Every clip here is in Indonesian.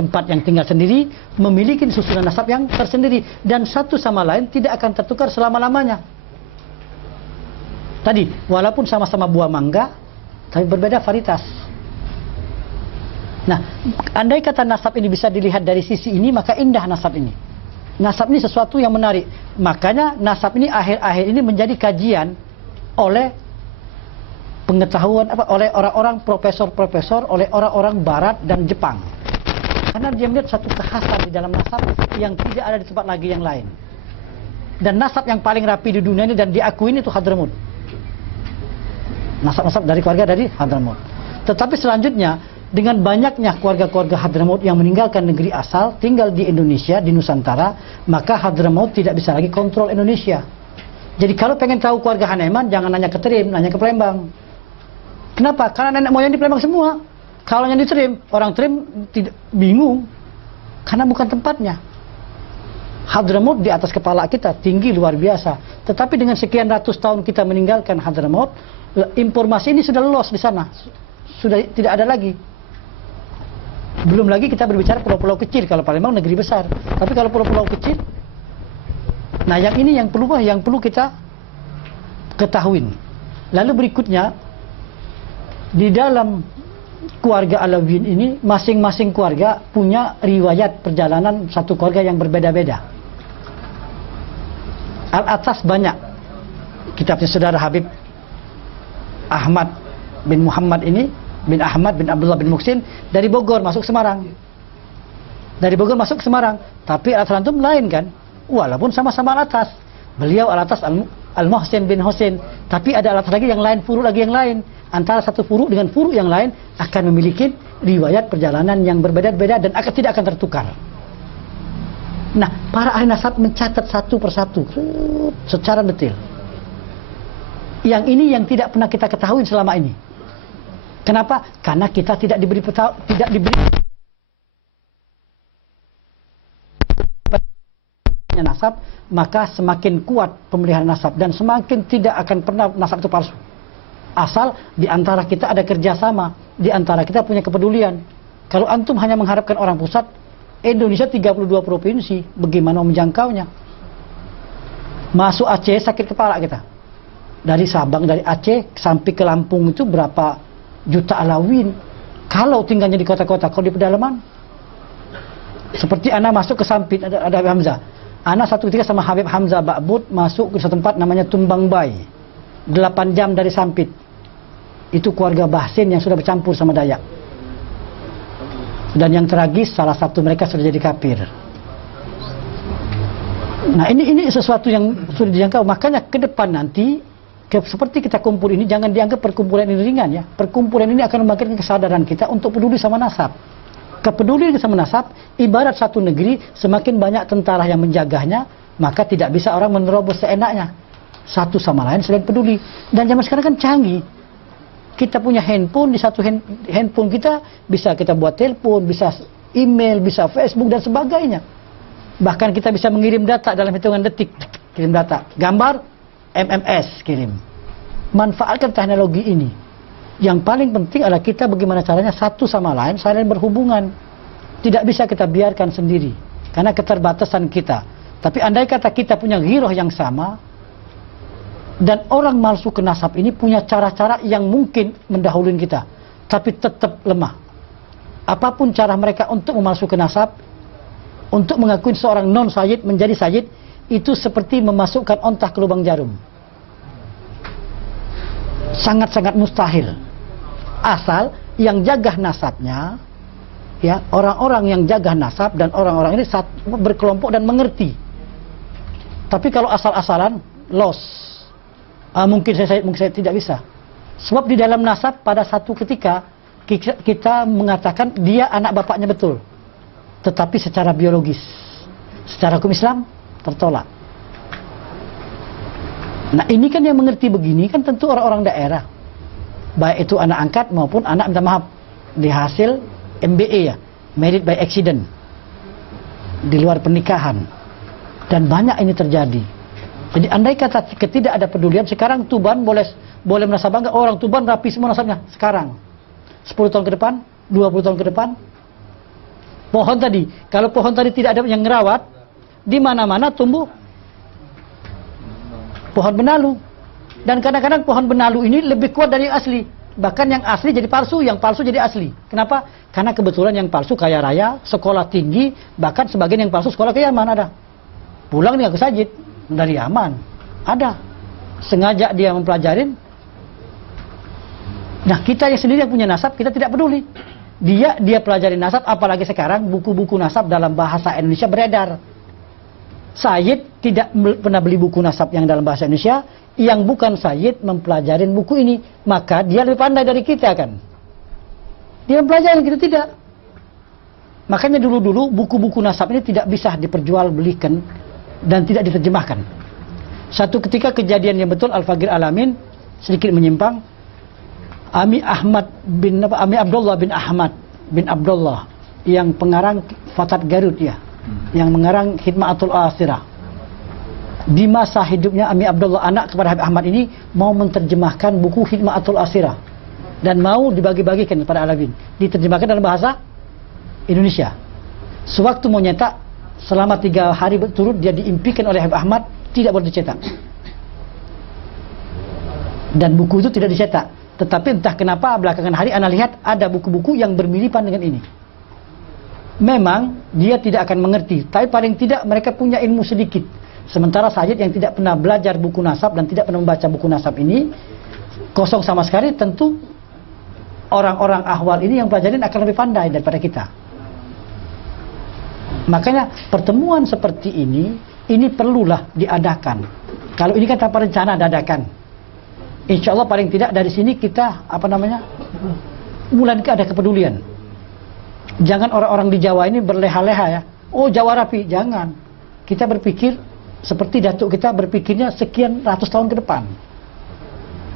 tempat yang tinggal sendiri, memiliki susunan nasab yang tersendiri, dan satu sama lain tidak akan tertukar selama-lamanya. Tadi, walaupun sama-sama buah mangga, tapi berbeda varietas. Nah, andai kata nasab ini bisa dilihat dari sisi ini, maka indah nasab ini. Nasab ini sesuatu yang menarik. Makanya nasab ini akhir-akhir ini menjadi kajian oleh pengetahuan oleh orang-orang profesor-profesor, oleh orang-orang Barat dan Jepang. Karena dia melihat satu kekhasan di dalam nasab yang tidak ada di tempat lagi yang lain. Dan nasab yang paling rapi di dunia ini dan diakui itu Hadramut. Nasab-nasab dari keluarga dari Hadramut. Tetapi selanjutnya, dengan banyaknya keluarga-keluarga Hadramut yang meninggalkan negeri asal, tinggal di Indonesia, di Nusantara, maka Hadramut tidak bisa lagi kontrol Indonesia. Jadi kalau pengen tahu keluarga Haneman, jangan nanya ke Trim, nanya ke Palembang. Kenapa? Karena nenek moyang di Palembang semua. Kalau yang di Trim, orang Trim tidak bingung. Karena bukan tempatnya. Hadramut di atas kepala kita, tinggi luar biasa. Tetapi dengan sekian ratus tahun kita meninggalkan Hadramut, informasi ini sudah lost di sana. Sudah tidak ada lagi. Belum lagi kita berbicara pulau-pulau kecil. Kalau Palembang negeri besar. Tapi kalau pulau-pulau kecil, nah yang ini yang perlu kita ketahuin. Lalu berikutnya, di dalam keluarga Alawiyun ini, masing-masing keluarga punya riwayat perjalanan satu keluarga yang berbeda-beda. Al-Atas banyak. Kitabnya saudara Habib Ahmad bin Muhammad ini, bin Ahmad bin Abdullah bin Muhsin, dari Bogor masuk Semarang. Dari Bogor masuk Semarang. Tapi Al-Atas Antum lain kan? Walaupun sama-sama Al-Atas. Beliau Al-Atas Al-Muhsin bin Husin. Tapi ada Al-Atas lagi yang lain, furu lagi yang lain. Antara satu furu dengan furu yang lain akan memiliki riwayat perjalanan yang berbeda-beda dan tidak akan tertukar. Nah, para ahli nasab mencatat satu persatu secara detail. Yang ini yang tidak pernah kita ketahui selama ini. Kenapa? Karena kita tidak diberi nasab, maka semakin kuat pemeliharaan nasab dan semakin tidak akan pernah nasab itu palsu. Asal di antara kita ada kerjasama, di antara kita punya kepedulian. Kalau antum hanya mengharapkan orang pusat, Indonesia 32 provinsi, bagaimana menjangkaunya? Masuk Aceh sakit kepala kita. Dari Sabang, dari Aceh sampai ke Lampung itu berapa juta Alawin. Kalau tinggalnya di kota-kota, kalau di pedalaman, seperti anak masuk ke Sampit, ada Habib Hamzah. Anak satu ketika sama Habib Hamzah Ba'bud masuk ke satu tempat namanya Tumbang Bay. 8 jam dari Sampit. Itu keluarga Bahsin yang sudah bercampur sama Dayak. Dan yang tragis, salah satu mereka sudah jadi kafir. Nah, ini sesuatu yang sudah dijangkau. Makanya ke depan nanti, seperti kita kumpul ini, jangan dianggap perkumpulan ini ringan ya. Perkumpulan ini akan membangkitkan kesadaran kita untuk peduli sama nasab. Kepedulian sama nasab, ibarat satu negeri, semakin banyak tentara yang menjaganya, maka tidak bisa orang menerobos seenaknya. Satu sama lain selain peduli. Dan zaman sekarang kan canggih. Kita punya handphone, di satu handphone kita bisa kita buat telepon, bisa email, bisa Facebook dan sebagainya. Bahkan kita bisa mengirim data dalam hitungan detik. Kirim data. Gambar, MMS kirim. Manfaatkan teknologi ini. Yang paling penting adalah kita bagaimana caranya satu sama lain saling berhubungan. Tidak bisa kita biarkan sendiri. Karena keterbatasan kita. Tapi andai kata kita punya ghiroh yang sama, dan orang masuk ke nasab ini punya cara-cara yang mungkin mendahului kita, tapi tetap lemah. Apapun cara mereka untuk memasukkan nasab, untuk mengakui seorang non-sayyid menjadi sayyid, itu seperti memasukkan ontah ke lubang jarum. Sangat-sangat mustahil. Asal yang jaga nasabnya, ya, orang-orang yang jaga nasab dan orang-orang ini berkelompok dan mengerti. Tapi kalau asal-asalan, loss. Mungkin saya tidak bisa. Sebab di dalam nasab pada satu ketika kita mengatakan dia anak bapaknya betul. Tetapi secara biologis, secara hukum Islam tertolak. Nah, ini kan yang mengerti begini kan tentu orang-orang daerah. Baik itu anak angkat maupun anak, minta maaf, di hasil MBA ya, married by accident. Di luar pernikahan. Dan banyak ini terjadi. Jadi andai kata tidak ada pedulian, sekarang Tuban boleh merasa bangga, orang Tuban rapi semua nasabnya. Sekarang 10 tahun ke depan, 20 tahun ke depan, Pohon tadi, kalau pohon tadi tidak ada yang ngerawat, di mana-mana tumbuh pohon benalu. Dan kadang-kadang pohon benalu ini lebih kuat dari yang asli. Bahkan yang asli jadi palsu, yang palsu jadi asli. Kenapa? Karena kebetulan yang palsu kaya raya, sekolah tinggi, bahkan sebagian yang palsu sekolah ke Yaman ada. Pulang dia ke Sajid dari Yaman. Ada. Sengaja dia mempelajarin. Nah, kita yang sendiri yang punya nasab, kita tidak peduli. Dia pelajari nasab, apalagi sekarang buku-buku nasab dalam bahasa Indonesia beredar. Sayyid tidak pernah beli buku nasab yang dalam bahasa Indonesia, yang bukan Sayyid mempelajari buku ini, maka dia lebih pandai dari kita kan. Dia mempelajari, kita tidak. Makanya dulu-dulu buku-buku nasab ini tidak bisa diperjualbelikan dan tidak diterjemahkan. Satu ketika kejadian yang betul Al-Faqir Alamin sedikit menyimpang. Ami Abdullah bin Ahmad bin Abdullah yang pengarang Fatat Garut ya, yang mengarang Khidmatul Asirah. Di masa hidupnya Ami Abdullah anak kepada Habib Ahmad ini mau menerjemahkan buku Khidmatul Asirah dan mau dibagi-bagikan kepada Alamin, diterjemahkan dalam bahasa Indonesia. Sewaktu mau nyetak, selama 3 hari berturut dia diimpikan oleh Habib Ahmad tidak boleh dicetak. Dan buku itu tidak dicetak. Tetapi entah kenapa belakangan hari Anda lihat ada buku-buku yang bermiripan dengan ini. Memang dia tidak akan mengerti, tapi paling tidak mereka punya ilmu sedikit. Sementara Sayyid yang tidak pernah belajar buku nasab dan tidak pernah membaca buku nasab ini, kosong sama sekali, tentu orang-orang ahwal ini yang pelajarin akan lebih pandai daripada kita. Makanya pertemuan seperti ini perlulah diadakan. Kalau ini kan tanpa rencana dadakan. Insya Allah paling tidak dari sini kita mulai ada kepedulian. Jangan orang-orang di Jawa ini berleha-leha ya. Oh Jawa rapi, jangan. Kita berpikir seperti datuk kita berpikirnya sekian ratus tahun ke depan.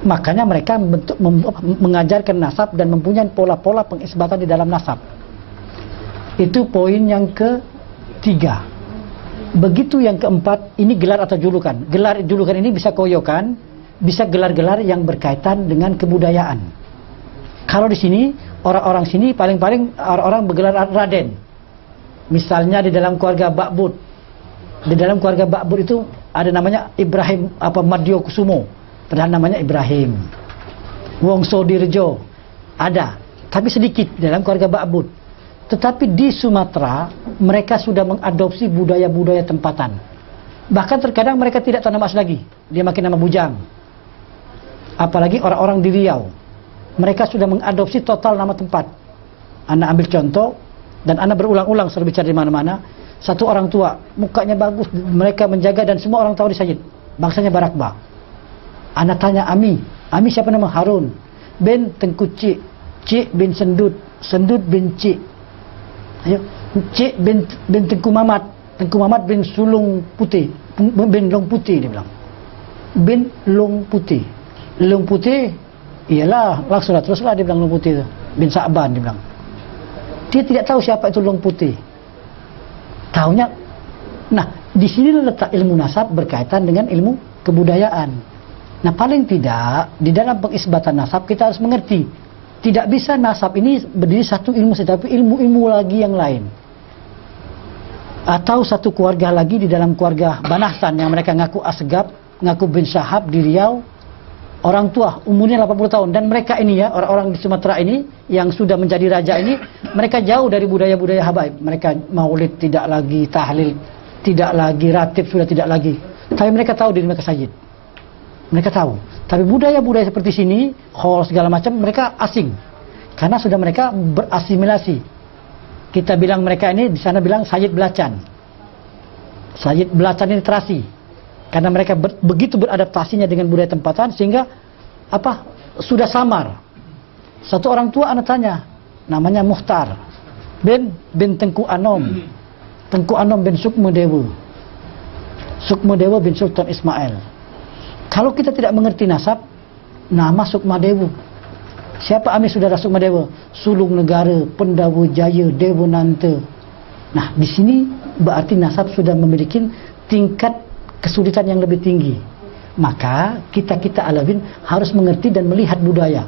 Makanya mereka mengajarkan nasab dan mempunyai pola-pola pengisbatan di dalam nasab. Itu poin yang ketiga. Begitu yang keempat, ini gelar atau julukan. Gelar julukan ini bisa koyokan, bisa gelar-gelar yang berkaitan dengan kebudayaan. Kalau di sini orang-orang sini paling-paling orang-orang bergelar Raden. Misalnya di dalam keluarga Bakbud. Di dalam keluarga Bakbud itu ada namanya Ibrahim Madyo Kusumo. Padahal namanya Ibrahim. Wongso Dirjo ada, tapi sedikit dalam keluarga Bakbud. Tetapi di Sumatera mereka sudah mengadopsi budaya-budaya tempatan. Bahkan terkadang mereka tidak tahu nama asli lagi. Dia makin nama bujang. Apalagi orang-orang di Riau, mereka sudah mengadopsi total nama tempat. Anak ambil contoh dan anak berulang-ulang selalu bicara di mana-mana. Satu orang tua, mukanya bagus, mereka menjaga dan semua orang tahu di Sayyid. Bangsanya Barakba. Anak tanya Ami siapa nama? Harun bin Tengku Cik bin Sendut bin Cik. Ayo, Cik bin Tengku Mamat bin Sulung Putih, bin Long Putih dia bilang. Bin Long Putih. Long Putih, iyalah langsung teruslah dia bilang Long Putih itu. Bin Sa'ban dia bilang. Dia tidak tahu siapa itu Long Putih. Tahunya, nah di sini letak ilmu nasab berkaitan dengan ilmu kebudayaan. Nah paling tidak di dalam pengisbatan nasab kita harus mengerti, tidak bisa nasab ini berdiri satu ilmu saja, tapi ilmu-ilmu lagi yang lain. Atau satu keluarga lagi di dalam keluarga Banasan yang mereka ngaku Asgab, ngaku bin Syahab di Riau. Orang tua umurnya 80 tahun dan mereka ini ya, orang-orang di Sumatera ini yang sudah menjadi raja ini, mereka jauh dari budaya-budaya habaib. Mereka maulid tidak lagi, tahlil tidak lagi, ratib sudah tidak lagi. Tapi mereka tahu diri mereka Sayyid. Mereka tahu. Tapi budaya-budaya seperti sini, khol segala macam, mereka asing. Karena sudah mereka berasimilasi. Kita bilang mereka ini di sana bilang Sayyid Belacan. Sayyid Belacan ini terasi. Karena mereka begitu beradaptasinya dengan budaya tempatan sehingga sudah samar. Satu orang tua anak tanya, namanya Muhtar bin Tengku Anom. Tengku Anom bin Sukmadewa. Sukmadewa bin Sultan Ismail. Kalau kita tidak mengerti nasab, nama Sukmadewa. Siapa Ami saudara Sukmadewa? Sulung Negara, Pendawa Jaya, Dewa Nanta. Nah, di sini berarti nasab sudah memiliki tingkat kesulitan yang lebih tinggi. Maka kita alawin harus mengerti dan melihat budaya.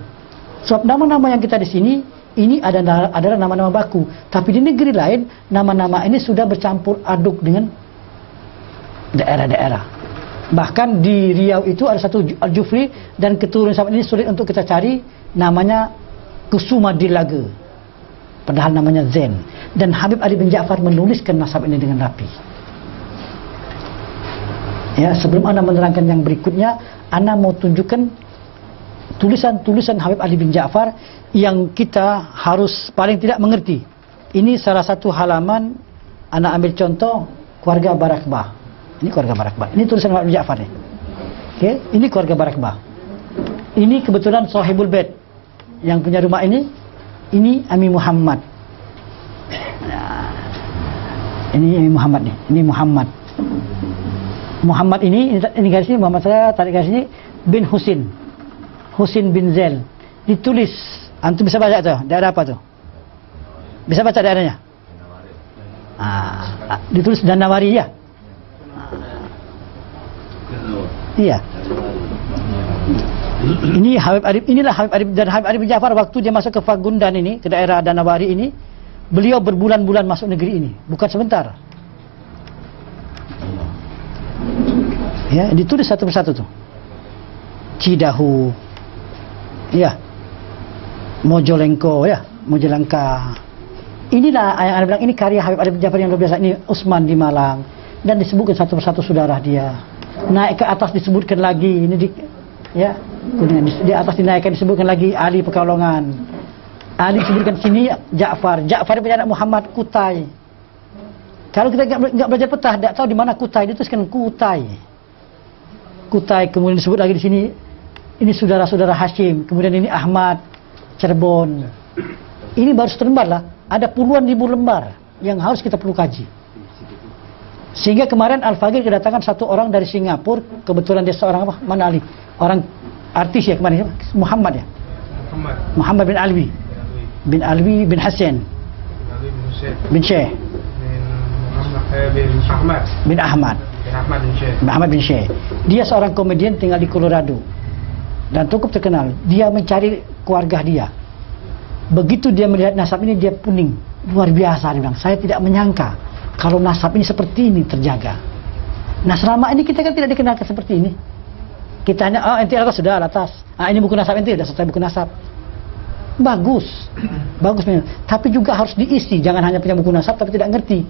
Sebab nama-nama yang kita di sini ini adalah nama-nama baku. Tapi di negeri lain, nama-nama ini sudah bercampur aduk dengan daerah-daerah. Bahkan di Riau itu ada satu Al-Jufri, dan keturunan nasab ini sulit untuk kita cari, namanya Kusuma Dilaga. Padahal namanya Zain. Dan Habib Ali bin Ja'far menuliskan nasab ini dengan rapi. Ya, sebelum Ana menerangkan yang berikutnya, Ana mau tunjukkan tulisan-tulisan Habib Ali bin Ja'far yang kita harus paling tidak mengerti. Ini salah satu halaman, Ana ambil contoh keluarga Barakbah. Ini keluarga Barakbah. Ini tulisan Habib bin Ja'far nih. Oke, ini keluarga Barakbah. Ini kebetulan Sahibul Bait yang punya rumah ini Ami Muhammad. Nah, ini Ami Muhammad nih. Ini Muhammad. Muhammad ini garis ini Muhammad, saya tarik garis ini bin Husin. Husin bin Zail. Ditulis, antum bisa baca tuh, daerah apa tuh? Bisa baca daerahnya? Ditulis Danawari ya? Iya. Ini Habib Arif, inilah Habib Arif, dan Habib Arif bin Ja'far waktu dia masuk ke Fagundan ini, ke daerah Danawari ini, beliau berbulan-bulan masuk negeri ini, bukan sebentar. Ya, ditulis satu persatu tuh. Cidahu, ya, Mojolenko, ya, Mojalengka. Inilah yang Anda bilang, ini karya Habib Arif bin Ja'far yang luar biasa. Ini Usman di Malang, dan disebutkan satu persatu saudara dia. Naik ke atas disebutkan lagi, ini ya, di atas dinaikkan disebutkan lagi Ali Pekalongan. Ali disebutkan sini Ja'far. Ja'far punya anak Muhammad Kutai. Kalau kita nggak belajar peta, tidak tahu di mana Kutai, dituliskan Kutai. Kutai, kemudian disebut lagi di sini, ini saudara-saudara Hashim, kemudian ini Ahmad, Cirebon. Ini baru selembar lah, ada puluhan ribu lembar yang harus kita perlu kaji. Sehingga kemarin Al-Fagir kedatangan satu orang dari Singapura, kebetulan dia seorang apa? Mana Ali? Orang artis ya kemarin, Muhammad ya? Muhammad bin Alwi. Bin Alwi bin Hassan. Bin Syekh. Bin Ahmad. Muhammad bin Syekh. Dia seorang komedian tinggal di Colorado dan cukup terkenal. Dia mencari keluarga dia. Begitu dia melihat nasab ini, dia puning. Luar biasa, dia bilang, saya tidak menyangka kalau nasab ini seperti ini terjaga. Nah, selama ini kita kan tidak dikenalkan seperti ini. Kita hanya, oh ente atas, sudah atas. Ini buku nasab ente, sudah selesai buku nasab. Bagus, bagus memang. Tapi juga harus diisi, jangan hanya punya buku nasab tapi tidak ngerti.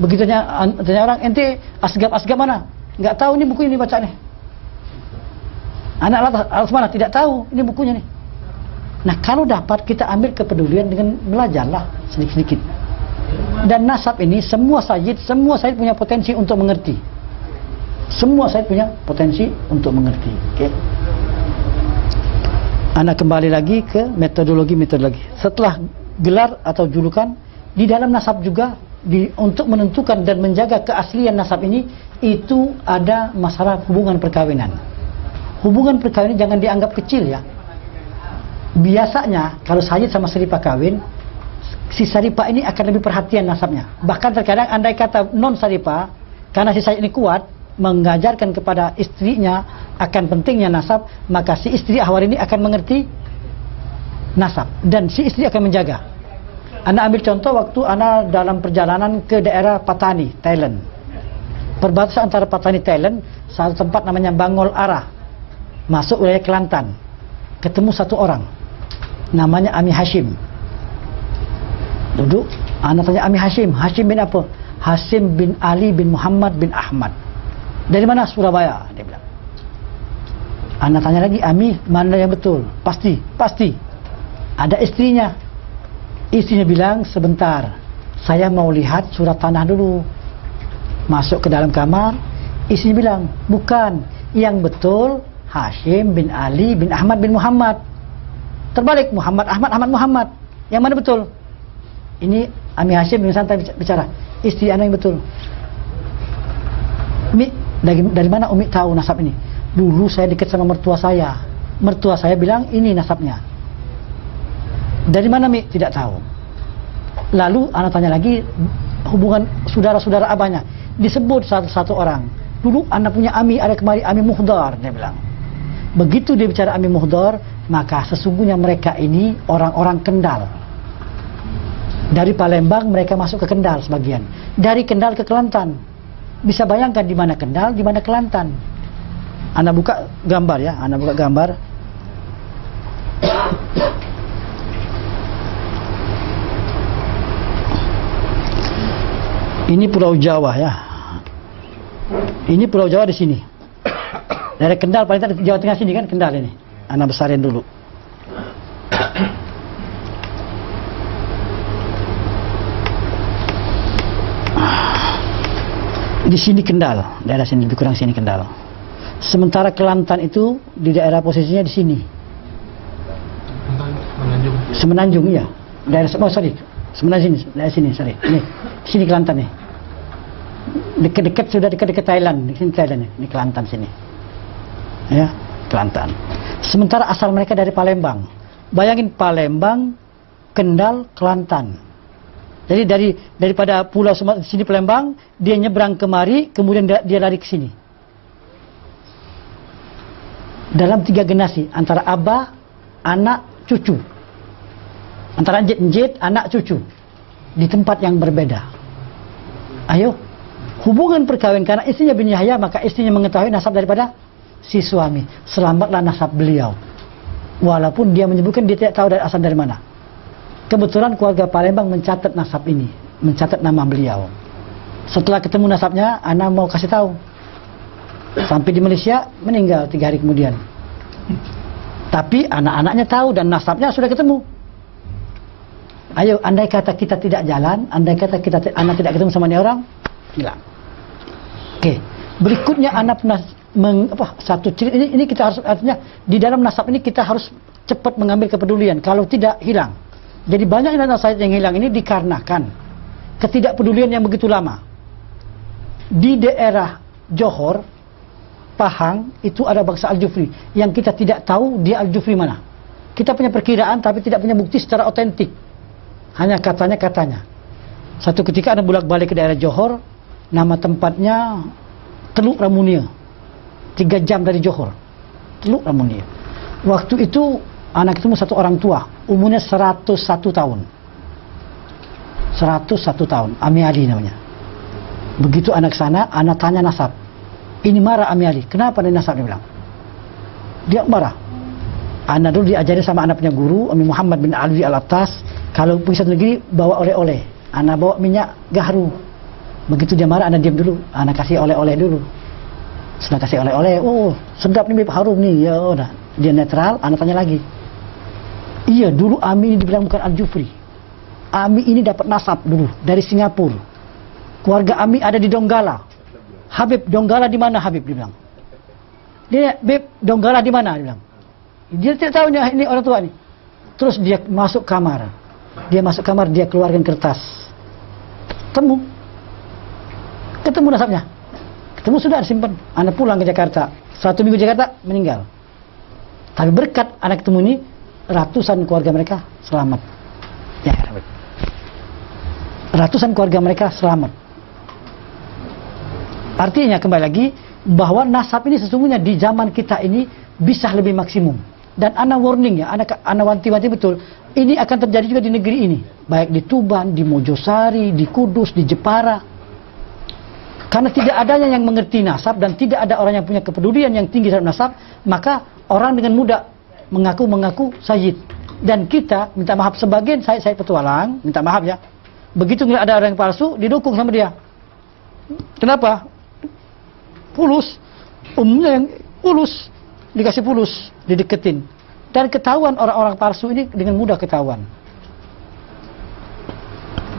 Begitu tanya orang, ente asgab mana? Nggak tahu ini buku ini baca nih. Anak atas mana? Tidak tahu ini bukunya nih. Nah, kalau dapat kita ambil kepedulian dengan belajarlah sedikit-sedikit. Dan nasab ini semua sayyid punya potensi untuk mengerti. Semua sayyid punya potensi untuk mengerti. Oke. Anak kembali lagi ke metodologi. Setelah gelar atau julukan, di dalam nasab juga untuk menentukan dan menjaga keaslian nasab ini, itu ada masalah hubungan perkawinan. Hubungan perkawinan jangan dianggap kecil ya. Biasanya kalau sayyid sama seripah kawin, si saripah ini akan lebih perhatian nasabnya. Bahkan terkadang andai kata non saripah, karena si sayyid ini kuat mengajarkan kepada istrinya akan pentingnya nasab, maka si istri ahwar ini akan mengerti nasab dan si istri akan menjaga. Anda ambil contoh waktu Anda dalam perjalanan ke daerah Patani, Thailand. Perbatasan antara Patani, Thailand, satu tempat namanya Bangol Ara, masuk wilayah Kelantan. Ketemu satu orang, namanya Ami Hashim. Duduk, Anda tanya Ami Hashim, Hashim bin apa? Hashim bin Ali bin Muhammad bin Ahmad. Dari mana? Surabaya, dia bilang. Anda tanya lagi, Ami, mana yang betul? Pasti. Ada istrinya. Istrinya bilang, sebentar, saya mau lihat surat tanah dulu. Masuk ke dalam kamar, istrinya bilang, bukan, yang betul Hashim bin Ali bin Ahmad bin Muhammad. Terbalik, Muhammad Ahmad, Ahmad Muhammad. Yang mana betul? Ini Ami Hashim dengan santai bicara, istri anak yang betul. Umi, dari mana Umi tahu nasab ini? Dulu saya dekat sama mertua saya. Mertua saya bilang ini nasabnya. Dari mana Mi? Tidak tahu. Lalu anak tanya lagi, hubungan saudara-saudara abahnya. Disebut satu orang. Dulu anak punya Ami, ada kemari Ami Muhdar, dia bilang. Begitu dia bicara Ami Muhdar, maka sesungguhnya mereka ini orang-orang Kendal. Dari Palembang mereka masuk ke Kendal sebagian. Dari Kendal ke Kelantan. Bisa bayangkan di mana Kendal, di mana Kelantan. Anda buka gambar ya, Anda buka gambar. Ini Pulau Jawa ya. Ini Pulau Jawa di sini. Dari Kendal paling tak Jawa Tengah sini kan Kendal ini. Anda besarin dulu. Di sini Kendal, daerah sini lebih kurang sini Kendal. Sementara Kelantan itu di daerah posisinya di sini. Semenanjung ya. Daerah Semenanjung sini, daerah sini, sorry. Ini sini Kelantan nih. Dekat-dekat sudah dekat-dekat Thailand, di sini Thailand nih. Ini Kelantan sini. Ya, Kelantan. Sementara asal mereka dari Palembang. Bayangin Palembang, Kendal, Kelantan. Jadi daripada pulau sini Palembang, dia nyebrang kemari, kemudian dia lari ke sini. Dalam 3 generasi, antara abah, anak, cucu. Antara njit, anak, cucu. Di tempat yang berbeda. Ayo, hubungan perkawinan karena istrinya bin Yahya, maka istrinya mengetahui nasab daripada si suami. Selamatlah nasab beliau. Walaupun dia menyebutkan dia tidak tahu asal dari mana. Kebetulan keluarga Palembang mencatat nasab ini, mencatat nama beliau. Setelah ketemu nasabnya, Ana mau kasih tahu. Sampai di Malaysia, meninggal 3 hari kemudian. Tapi anak-anaknya tahu dan nasabnya sudah ketemu. Ayo, andai kata kita tidak jalan, andai kata anak tidak ketemu sama ini orang, hilang. Oke, berikutnya anak pernah satu cerita ini kita harus, artinya di dalam nasab ini kita harus cepat mengambil kepedulian. Kalau tidak, hilang. Jadi banyak nasab yang hilang ini dikarenakan ketidakpedulian yang begitu lama. Di daerah Johor, Pahang, itu ada bangsa Al-Jufri. Yang kita tidak tahu dia Al-Jufri mana. Kita punya perkiraan tapi tidak punya bukti secara otentik. Hanya katanya-katanya. Satu ketika ada bolak-balik ke daerah Johor, nama tempatnya Teluk Ramunia. 3 jam dari Johor. Teluk Ramunia. Waktu itu anak ketemu satu orang tua, umurnya 101 tahun. 101 tahun, Ami Ali namanya. Begitu anak sana, anak tanya nasab. Ini marah Ami Ali, kenapa dia nasab, dia bilang. Dia marah. Anak dulu diajarin sama anak punya guru, Ami Muhammad bin Ali Al-Attas, kalau pergi satu negeri, bawa oleh-oleh. Anak bawa minyak gaharu. Begitu dia marah, anak diam dulu. Anak kasih oleh-oleh dulu. Setelah kasih oleh-oleh, oh sedap nih, harum nih, ya udah. Dia netral, anak tanya lagi. Iya, dulu Ami ini dibilang bukan Al-Jufri. Ami ini dapat nasab dulu dari Singapura. Keluarga Ami ada di Donggala. Habib, Donggala di mana Habib, dia bilang. Dia, Beb, Donggala di mana, dia bilang. Dia tidak tahu ini orang tua nih. Terus dia masuk kamar. Dia masuk kamar, dia keluarkan kertas. Ketemu nasabnya. Ketemu sudah disimpan. Anak pulang ke Jakarta. 1 minggu Jakarta, meninggal. Tapi berkat anak ketemu ini, ratusan keluarga mereka selamat. Ya, ratusan keluarga mereka selamat. Artinya kembali lagi bahwa nasab ini sesungguhnya di zaman kita ini bisa lebih maksimum. Dan ana warning ya, ana wanti-wanti betul. Ini akan terjadi juga di negeri ini, baik di Tuban, di Mojosari, di Kudus, di Jepara. Karena tidak adanya yang mengerti nasab dan tidak ada orang yang punya kepedulian yang tinggi terhadap nasab, maka orang dengan mudah mengaku sayyid. Dan kita minta maaf, sebagian saya petualang, minta maaf ya. Begitu ngeliat ada orang yang palsu, didukung sama dia. Kenapa? Pulus. Umumnya yang pulus, dikasih pulus, dideketin. Dan ketahuan orang-orang palsu ini dengan mudah ketahuan.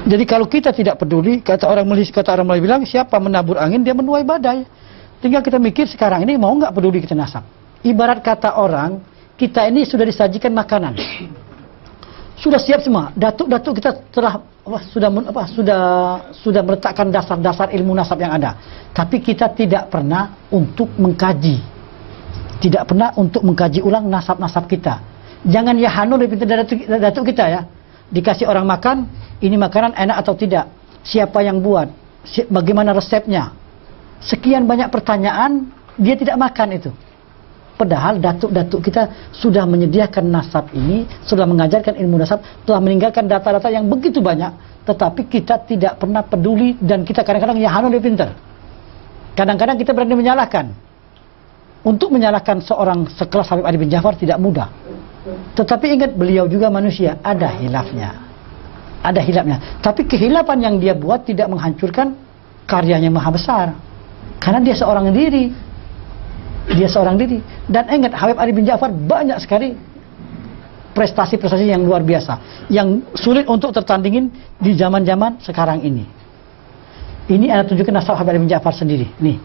Jadi kalau kita tidak peduli, kata orang Melayu bilang, siapa menabur angin, dia menuai badai. Tinggal kita mikir sekarang ini mau nggak peduli kita nasab. Ibarat kata orang, kita ini sudah disajikan makanan, sudah siap semua. Datuk-datuk kita telah sudah meletakkan dasar-dasar ilmu nasab yang ada. Tapi kita tidak pernah untuk mengkaji, tidak pernah untuk mengkaji ulang nasab-nasab kita. Jangan ya hanu dari pintu datuk kita ya. Dikasih orang makan, ini makanan enak atau tidak? Siapa yang buat? Bagaimana resepnya? Sekian banyak pertanyaan, dia tidak makan itu. Padahal datuk-datuk kita sudah menyediakan nasab ini, sudah mengajarkan ilmu nasab, telah meninggalkan data-data yang begitu banyak, tetapi kita tidak pernah peduli dan kita kadang-kadang ya Hanun lebih pintar. Kadang-kadang kita berani menyalahkan. Untuk menyalahkan seorang sekelas Habib Ali bin Ja'far tidak mudah. Tetapi ingat, beliau juga manusia, ada hilafnya. Ada hilafnya. Tapi kehilafan yang dia buat tidak menghancurkan karyanya maha besar. Karena dia seorang diri. Dia seorang diri. Dan ingat, Habib Ali bin Ja'far banyak sekali prestasi-prestasi yang luar biasa. Yang sulit untuk tertandingin di zaman-zaman sekarang ini. Ini Anda tunjukkan nasab Habib Ali bin Ja'far sendiri. Nih,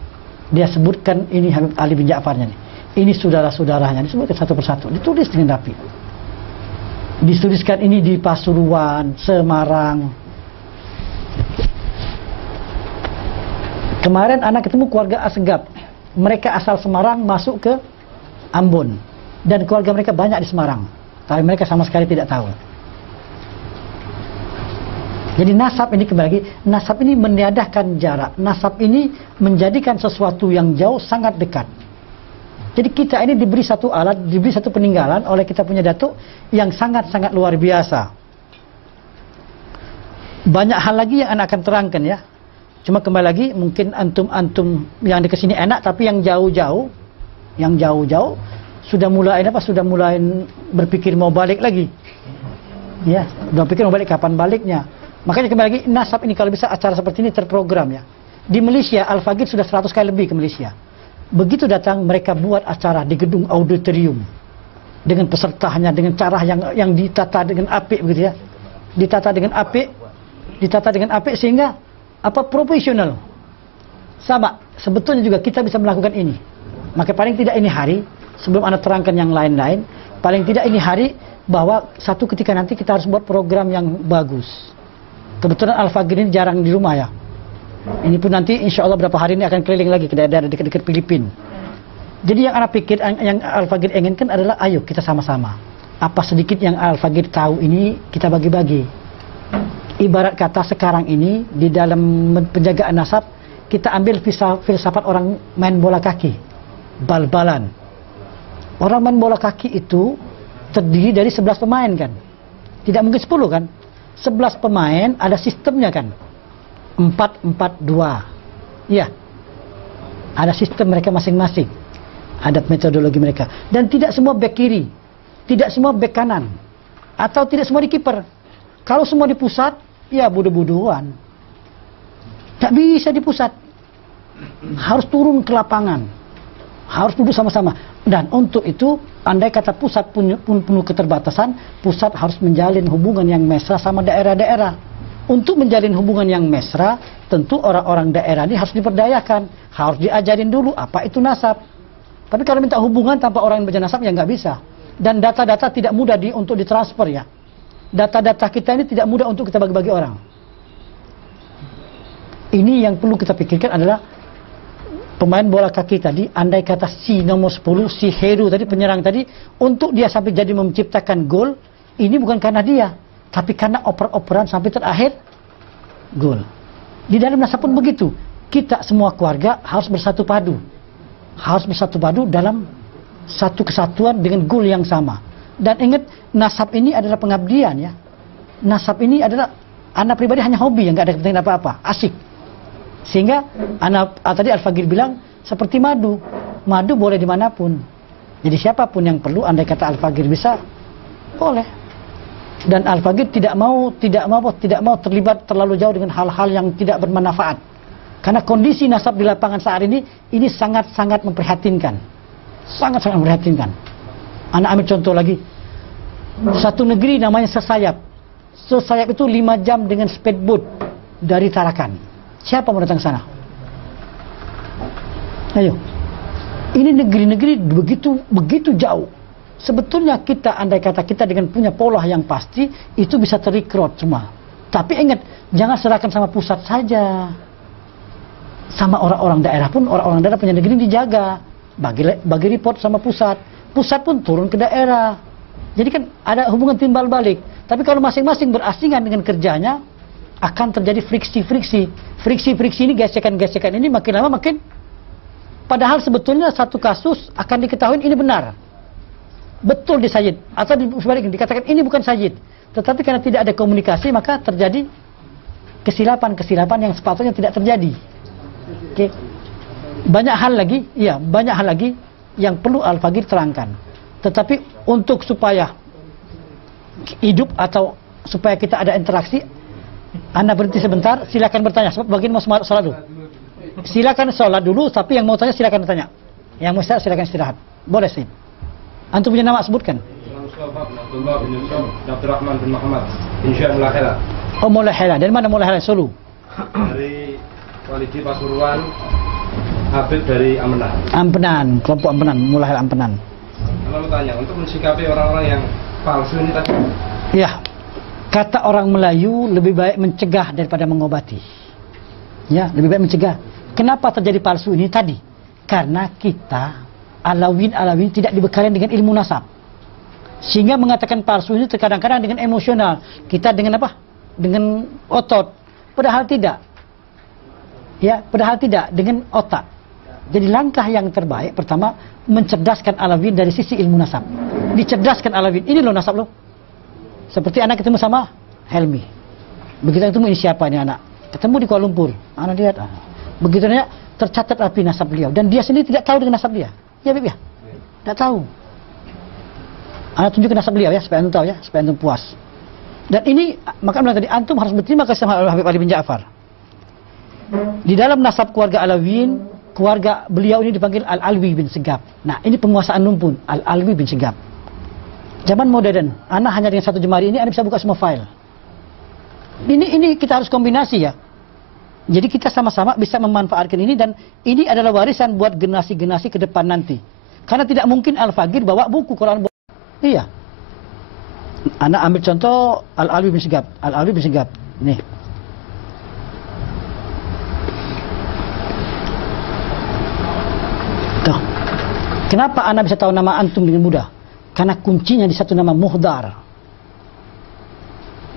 dia sebutkan ini Habib Ali bin Ja'farnya nih. Ini saudara-saudaranya, disebutkan satu persatu, ditulis dengan rapi. Dituliskan ini di Pasuruan, Semarang. Kemarin anak ketemu keluarga Asegaf. Mereka asal Semarang masuk ke Ambon. Dan keluarga mereka banyak di Semarang. Tapi mereka sama sekali tidak tahu. Jadi nasab ini kembali lagi, nasab ini meniadakan jarak. Nasab ini menjadikan sesuatu yang jauh sangat dekat. Jadi kita ini diberi satu alat, diberi satu peninggalan oleh kita punya datuk yang sangat-sangat luar biasa. Banyak hal lagi yang anak akan terangkan ya. Cuma kembali lagi, mungkin antum-antum yang di kesini enak, tapi yang jauh-jauh sudah mulai berpikir mau balik lagi. Ya, sudah pikir mau balik, kapan baliknya. Makanya kembali lagi, nasab ini kalau bisa acara seperti ini terprogram ya. Di Malaysia, Al-Faqih sudah 100 kali lebih ke Malaysia. Begitu datang, mereka buat acara di gedung auditorium dengan pesertanya, dengan cara yang ditata dengan apik begitu ya. Ditata dengan apik sehingga profesional. Sama, sebetulnya juga kita bisa melakukan ini. Maka paling tidak ini hari, sebelum Anda terangkan yang lain-lain, paling tidak ini hari bahwa satu ketika nanti kita harus buat program yang bagus. Kebetulan Al-Faqih ini jarang di rumah ya. Ini pun nanti insya Allah beberapa hari ini akan keliling lagi ke daerah dekat-dekat Filipina. Jadi yang anak pikir, yang Al-Faqih inginkan adalah ayo kita sama-sama. Apa sedikit yang Al-Faqih tahu ini kita bagi-bagi. Ibarat kata sekarang ini di dalam penjagaan nasab kita ambil filsafat orang main bola kaki, bal-balan. Orang main bola kaki itu terdiri dari 11 pemain kan. Tidak mungkin 10 kan. 11 pemain ada sistemnya kan. 4-4-2. Iya. Ada sistem mereka masing-masing. Ada metodologi mereka. Dan tidak semua back kiri. Tidak semua back kanan. Atau tidak semua di kiper. Kalau semua di pusat, ya bodoh-bodohan. Tak bisa di pusat. Harus turun ke lapangan. Harus duduk sama-sama. Dan untuk itu, andai kata pusat pun penuh keterbatasan, pusat harus menjalin hubungan yang mesra sama daerah-daerah. Untuk menjalin hubungan yang mesra, tentu orang-orang daerah ini harus diperdayakan. Harus diajarin dulu apa itu nasab. Tapi kalau minta hubungan tanpa orang yang berjenasab, ya nggak bisa. Dan data-data tidak mudah untuk ditransfer ya. Data-data kita ini tidak mudah untuk kita bagi-bagi orang. Ini yang perlu kita pikirkan adalah pemain bola kaki tadi, andai kata si nomor 10, si Heru tadi, penyerang tadi, untuk dia sampai jadi menciptakan gol, ini bukan karena dia, tapi karena oper-operan sampai terakhir gol. Di dalam nasab pun begitu. Kita semua keluarga harus bersatu padu. Harus bersatu padu dalam satu kesatuan dengan gol yang sama. Dan ingat, nasab ini adalah pengabdian ya. Nasab ini adalah, anak pribadi hanya hobi yang nggak ada kepentingan apa-apa, asik. Sehingga anak tadi Al-Faqih bilang seperti madu. Madu boleh dimanapun. Jadi siapapun yang perlu, andai kata Al-Faqih bisa, boleh. Dan Al-Faqih tidak mau terlibat terlalu jauh dengan hal-hal yang tidak bermanfaat. Karena kondisi nasab di lapangan saat ini sangat-sangat memprihatinkan. Sangat-sangat memprihatinkan. Anak ambil contoh lagi. Satu negeri namanya Sesayap. Sesayap itu 5 jam dengan speedboat dari Tarakan. Siapa mau datang ke sana? Ayo. Ini negeri-negeri begitu jauh. Sebetulnya kita, andai kata kita dengan punya pola yang pasti, itu bisa terrekrut semua. Tapi ingat, jangan serahkan sama pusat saja. Sama orang-orang daerah pun, orang-orang daerah punya negeri dijaga. Bagi report sama pusat. Pusat pun turun ke daerah. Jadi kan ada hubungan timbal balik. Tapi kalau masing-masing berasingan dengan kerjanya, akan terjadi friksi-friksi. Friksi-friksi ini, gesekan-gesekan ini makin lama makin Padahal sebetulnya satu kasus akan diketahui ini benar. Betul di Sayyid. Atau sebaliknya dikatakan ini bukan Sayyid. Tetapi karena tidak ada komunikasi maka terjadi kesilapan-kesilapan yang sepatutnya tidak terjadi. Oke. Banyak hal lagi yang perlu Al-Faqih terangkan. Tetapi untuk supaya hidup atau supaya kita ada interaksi, Anda berhenti sebentar, silakan bertanya. Sebab bagian mau sholat dulu. Silakan sholat dulu, tapi yang mau tanya silakan bertanya. Yang mau istirahat silakan istirahat. Boleh sih. Antum punya nama sebutkan. Abdullah bin Yusuf, Abdurrahman bin Muhammad, Insya Mulahela. Oh Mulahela, dari mana Mulahela? Solo. Dari Walidi Pasuruan, Habib dari Ampenan. Ampenan, kelompok Ampenan, Mulahela Ampenan. Kalau mau tanya, untuk mensikapi orang-orang yang palsu ini tadi? Ya, kata orang Melayu lebih baik mencegah daripada mengobati. Ya, lebih baik mencegah. Kenapa terjadi palsu ini tadi? Karena kita Alawin tidak dibekali dengan ilmu nasab. Sehingga mengatakan palsu ini terkadang-kadang dengan emosional. Kita dengan apa? Dengan otot. Padahal tidak. Ya, padahal tidak. Dengan otak. Jadi langkah yang terbaik pertama mencerdaskan Alawin dari sisi ilmu nasab. Dicerdaskan Alawin. Ini loh nasab loh. Seperti anak ketemu sama Helmi. Begitu ketemu ini siapa ini anak? Ketemu di Kuala Lumpur. Anak lihat. Begitu nanya tercatat rapi nasab beliau. Dan dia sendiri tidak tahu dengan nasab dia. Ya Bib ya? Tidak tahu. Anak tunjukkan nasab beliau ya, supaya antum tahu ya, supaya antum puas. Dan ini, maka bilang tadi, antum harus berterima kasih sama Habib Ali bin Ja'far. Di dalam nasab keluarga Alawin, keluarga beliau ini dipanggil Al-Alwi bin Segap. Nah, ini penguasaan Lumpun, Al-Alwi bin Segap. Zaman modern, anak hanya dengan satu jemari ini, anak bisa buka semua file. Ini kita harus kombinasi ya. Jadi kita sama-sama bisa memanfaatkan ini dan ini adalah warisan buat generasi-generasi ke depan nanti. Karena tidak mungkin Al-Faqih bawa buku Quran. Iya. Anak ambil contoh Al-Alwi bin Segap. Al-Alwi bin Segap. Nih. Tuh. Kenapa anak bisa tahu nama antum dengan mudah? Karena kuncinya di satu nama Muhdar.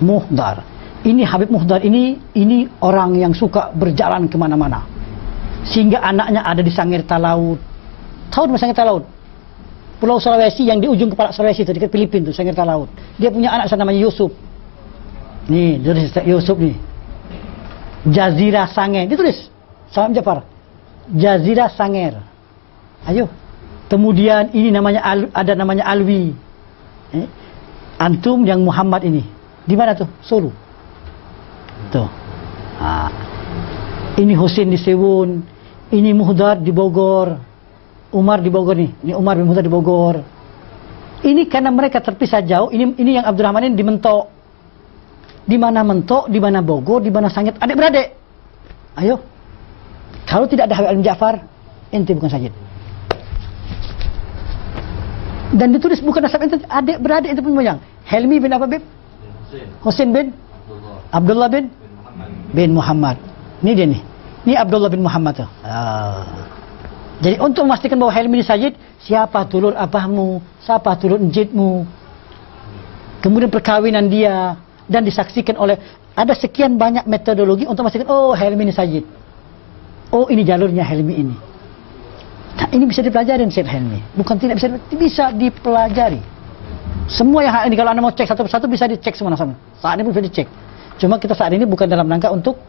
Muhdar. Ini Habib Muhdar ini orang yang suka berjalan kemana-mana. Sehingga anaknya ada di Sangir Talaut. Tahu di Sangir Talaut? Pulau Sulawesi yang di ujung kepala Sulawesi itu dekat Filipina tuh, Sangir Talaut. Dia punya anak namanya Yusuf. Nih, dari Yusuf nih. Jazirah Sanger, ditulis. Salam Jafar. Jazirah Sanger. Ayo. Kemudian ini namanya ada namanya Alwi. Antum yang Muhammad ini. Di mana tuh? Solo. Tuh. Nah, ini Husin di Sewun, ini Muhdar di Bogor, Umar di Bogor nih. Ini Umar bin Muhdar di Bogor. Ini karena mereka terpisah jauh. Ini yang Abdurrahman ini di Mentok. Di mana Mentok, di mana Bogor, di mana Sangit, adik-beradik. Ayo. Kalau tidak ada Habib Ali bin Ja'far, ente bukan Sayyid. Dan ditulis bukan nasab ente, adik-beradik itu pun moyang. Helmi bin apa, Bib? Husin bin Abdullah bin Muhammad. Ini dia nih. Ini Abdullah bin Muhammad tuh. Jadi untuk memastikan bahwa Helmi ini Sayyid, siapa dulur abahmu, siapa dulur njitmu. Kemudian perkawinan dia dan disaksikan oleh ada sekian banyak metodologi untuk memastikan oh Helmi ini Sayyid. Oh ini jalurnya Helmi ini. Nah, ini bisa dipelajari Syed Helmi. Bukan tidak bisa dipelajari. Semua yang ini kalau Anda mau cek satu persatu bisa dicek semua nasabnya. Saat ini pun bisa dicek. Cuma kita saat ini bukan dalam rangka untuk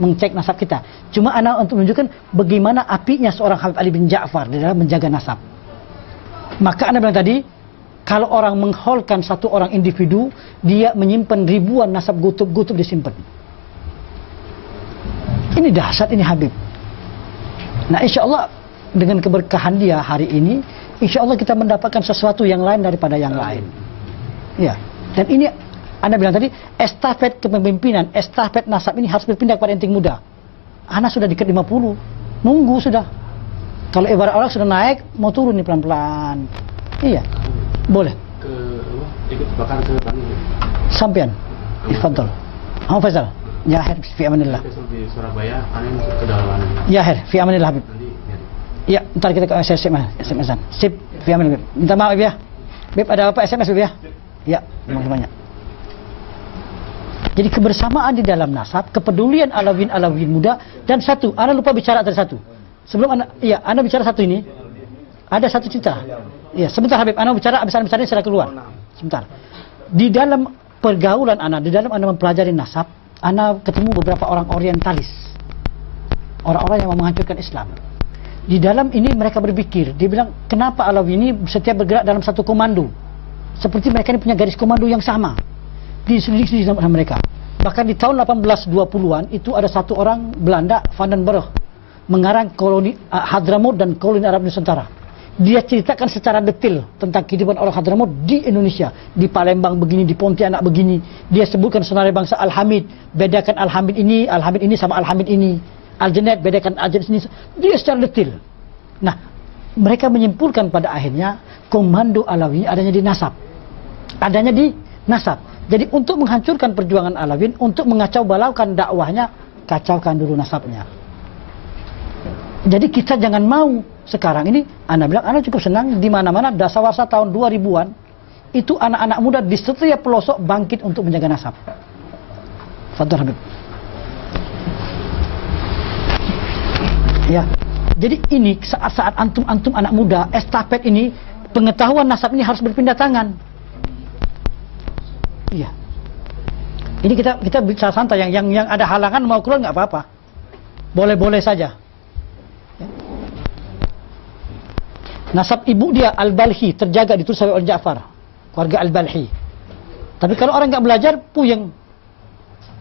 mengcek nasab kita. Cuma Anda untuk menunjukkan bagaimana apinya seorang Habib Ali bin Ja'far di dalam menjaga nasab. Maka Anda bilang tadi, kalau orang mengholkan satu orang individu, dia menyimpan ribuan nasab gutub-gutub disimpan. Ini dahsyat ini Habib. Nah insya Allah dengan keberkahan dia hari ini, insya Allah kita mendapatkan sesuatu yang lain daripada yang lain. Ya. Dan ini Anda bilang tadi, estafet kepemimpinan, estafet nasab ini harus berpindah kepada enting muda. Anak sudah dekat 50, nunggu sudah. Kalau ibarat orang sudah naik, mau turun nih pelan-pelan. Iya, boleh. Ikut bakar ke Bani. Sampian, ifadol. Kamu Faisal, ya Her, fi amanillah. Di Surabaya, paling kedalaman. Ya Her, fi amanillah Habib. Ya, ntar kita ke SMS-an. Sip, fi amanillah. Minta maaf ya. Beb, ada apa SMS Beb ya? Ya, terima kasih banyak. Jadi kebersamaan di dalam nasab, kepedulian Alawin muda, dan satu, Anda lupa bicara tadi satu. Sebelum Anda bicara satu ini, ada satu cerita. Ya, sebentar Habib, Anda bicara, habis Anda bicara saya keluar. Sebentar. Di dalam pergaulan Anda, di dalam Anda mempelajari nasab, Anda ketemu beberapa orang orientalis. Orang-orang yang mau menghancurkan Islam. Di dalam ini mereka berpikir, dia bilang, kenapa Alawi ini setiap bergerak dalam satu komando? Seperti mereka ini punya garis komando yang sama. Diselidiki sama mereka. Bahkan di tahun 1820-an itu ada satu orang Belanda, Van den Berg, mengarang koloni Hadramaut dan koloni Arab Nusantara. Dia ceritakan secara detail tentang kehidupan orang Hadramaut di Indonesia. Di Palembang begini, di Pontianak begini. Dia sebutkan senarai bangsa Al-Hamid. Bedakan Al-Hamid ini sama Al-Hamid ini. Al-Janet, bedakan Al-Janet ini. Dia secara detail. Nah, mereka menyimpulkan pada akhirnya komando Alawi adanya di nasab. Adanya di nasab. Jadi untuk menghancurkan perjuangan Alawin, untuk mengacau balaukan dakwahnya, kacaukan dulu nasabnya. Jadi kita jangan mau sekarang ini, Anda bilang, Anda cukup senang di mana-mana dasawarsa tahun 2000-an, itu anak-anak muda di setiap pelosok bangkit untuk menjaga nasab. Fadhil Habib. Ya, jadi ini saat-saat antum anak muda, estafet ini, pengetahuan nasab ini harus berpindah tangan. Iya. Ini kita bicara santai, yang ada halangan mau keluar nggak apa-apa. Boleh-boleh saja. Ya. Nasab ibu dia Al-Balhi terjaga ditulis oleh Ja'far, keluarga Al-Balhi. Tapi kalau orang nggak belajar puyeng.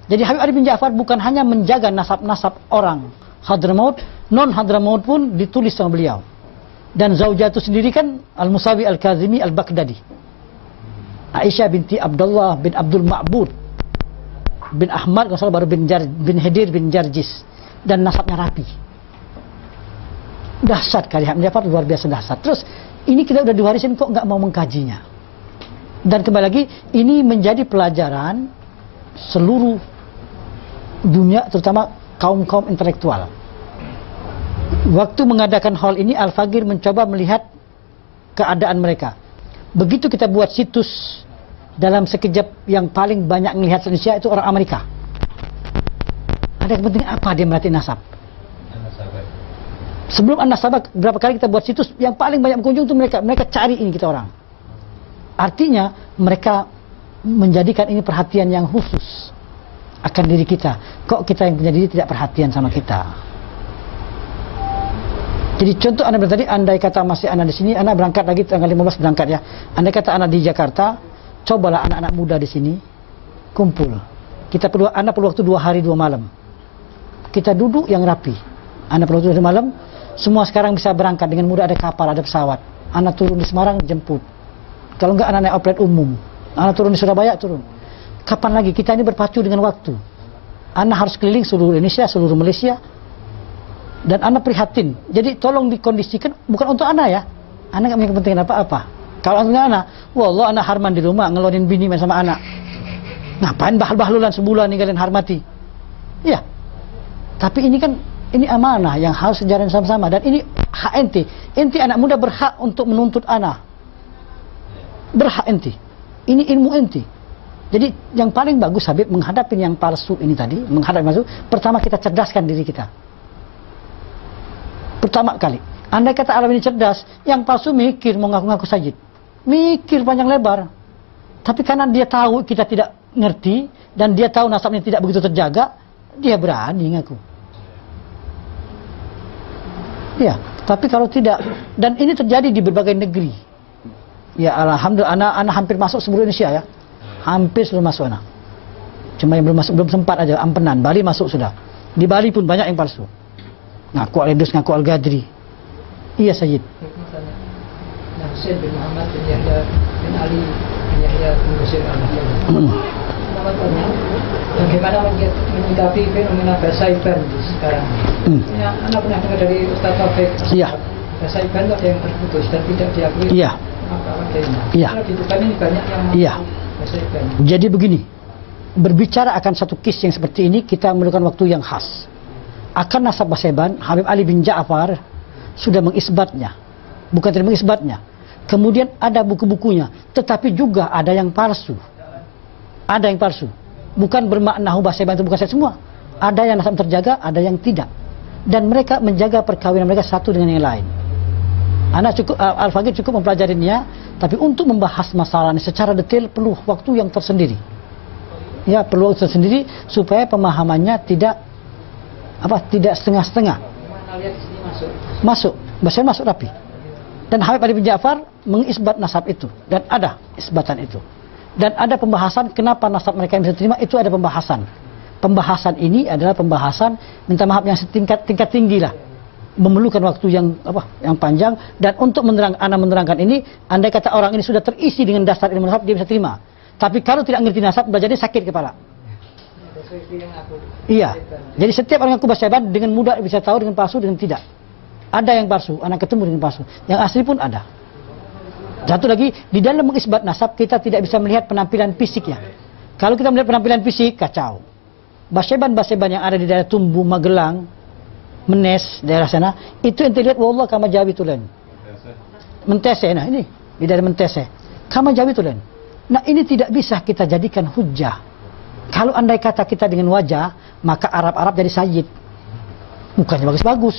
Jadi Habib Ali bin Ja'far bukan hanya menjaga nasab-nasab orang Hadramaut, non Hadramaut pun ditulis sama beliau. Dan Zaujah itu sendiri kan Al-Musawi Al-Kazimi Al-Baghdadi. Aisyah binti Abdullah bin Abdul Ma'bud bin Ahmad, kalau salah baru bin Hidir bin Jarjis, dan nasabnya rapi. Dahsyat kali Habib Ja'far, luar biasa dahsyat. Terus ini kita udah diwarisin kok nggak mau mengkajinya. Dan kembali lagi ini menjadi pelajaran seluruh dunia, terutama kaum-kaum intelektual. Waktu mengadakan hall ini, Al-Fagir mencoba melihat keadaan mereka. Begitu kita buat situs, dalam sekejap yang paling banyak melihat Indonesia itu orang Amerika. Ada kepentingan apa dia melatih nasab? Sebelum An-Nasabah, berapa kali kita buat situs, yang paling banyak berkunjung itu mereka cari ini kita orang. Artinya mereka menjadikan ini perhatian yang khusus akan diri kita. Kok kita yang punya diri tidak perhatian sama kita? Jadi contoh Anda bilang tadi, andai kata masih Anda di sini, Anda berangkat lagi tanggal 15 berangkat ya. Andai kata Anda di Jakarta, cobalah anak-anak muda di sini kumpul. Anda perlu waktu 2 hari 2 malam. Kita duduk yang rapi. Anda perlu waktu 2 malam. Semua sekarang bisa berangkat dengan mudah, ada kapal, ada pesawat. Anda turun di Semarang, jemput. Kalau enggak Anda naik oplet umum. Anda turun di Surabaya, turun. Kapan lagi? Kita ini berpacu dengan waktu. Anda harus keliling seluruh Indonesia, seluruh Malaysia. Dan Anda prihatin. Jadi tolong dikondisikan, bukan untuk Anda ya. Anda nggak punya kepentingan apa-apa. Kalau untuk Anda, wallah Anda harman di rumah, ngelonin bini main sama anak. Ngapain bahal-bahlulan sebulan ninggalin harmati? Iya. Tapi ini kan, ini amanah yang harus sejalan sama-sama. Dan ini hak ente. Ente anak muda berhak untuk menuntut anak. Berhak ente. Ini ilmu ente. Jadi yang paling bagus Habib menghadapi yang palsu ini tadi, menghadapi palsu, pertama kita cerdaskan diri kita. Pertama kali, andai kata alam ini cerdas, yang palsu mikir mau ngaku-ngaku sajid, mikir panjang lebar. Tapi karena dia tahu kita tidak ngerti dan dia tahu nasabnya tidak begitu terjaga, dia berani ngaku. Ya, tapi kalau tidak, dan ini terjadi di berbagai negeri. Ya alhamdulillah, anak hampir masuk seluruh Indonesia ya. Hampir sudah masuk anak. Cuma yang belum sempat aja, ampenan. Bali masuk sudah. Di Bali pun banyak yang palsu. Ngaku Al-Idrus, ngaku Al-Ghadri. Iya Sayyid. Nah, Hussein bin Muhammad bin Yahya bin Ali bin Yahya bin Bashir al-Mahdi. Bagaimana menyikapi fenomena Basaiban sekarang? Anda pernah dengar dari Ustaz Taufik? Iya. Basaiban itu ada yang terputus dan tidak diakui. Iya. Iya. Kami ini banyak yang iya. Jadi begini, berbicara akan satu kisah yang seperti ini kita memerlukan waktu yang khas. Akan nasab Basaiban, Habib Ali bin Ja'far sudah mengisbatnya, bukan tidak mengisbatnya. Kemudian ada buku-bukunya, tetapi juga ada yang palsu. Ada yang palsu. Bukan bermakna Basaiban itu bukan saya semua. Ada yang nasab terjaga, ada yang tidak. dan mereka menjaga perkawinan mereka satu dengan yang lain. Al-Faqih cukup mempelajarinya, tapi untuk membahas masalah ini secara detail perlu waktu yang tersendiri. Ya, perlu waktu tersendiri supaya pemahamannya tidak setengah-setengah. Masuk rapi. Dan Habib Ali bin Ja'far mengisbat nasab itu, dan ada isbatan itu. Dan ada pembahasan kenapa nasab mereka yang bisa terima, itu ada pembahasan. Pembahasan ini adalah pembahasan, minta maaf, yang tingkat tinggi lah. Memerlukan waktu yang panjang, dan untuk menerangkan ini, andai kata orang ini sudah terisi dengan dasar ilmu nasab, dia bisa terima. Tapi kalau tidak ngerti nasab, belajarnya sakit kepala. Iya. Jadi setiap orang yang aku bahasa dengan mudah bisa tahu dengan palsu dengan tidak. Ada yang palsu, anak ketemu dengan palsu. Yang asli pun ada. Satu lagi, di dalam mengisbat nasab kita tidak bisa melihat penampilan fisiknya. Kalau kita melihat penampilan fisik, kacau. Baseban yang ada di daerah Tumbu, Magelang, Menes, daerah sana, itu ente lihat, wallah kama Jawi tulen. Mentese, nah ini, di daerah Mentese. Kama Jawi tulen. Nah ini tidak bisa kita jadikan hujah. Kalau andai kata kita dengan wajah, maka Arab jadi sayyid. Mukanya bagus-bagus.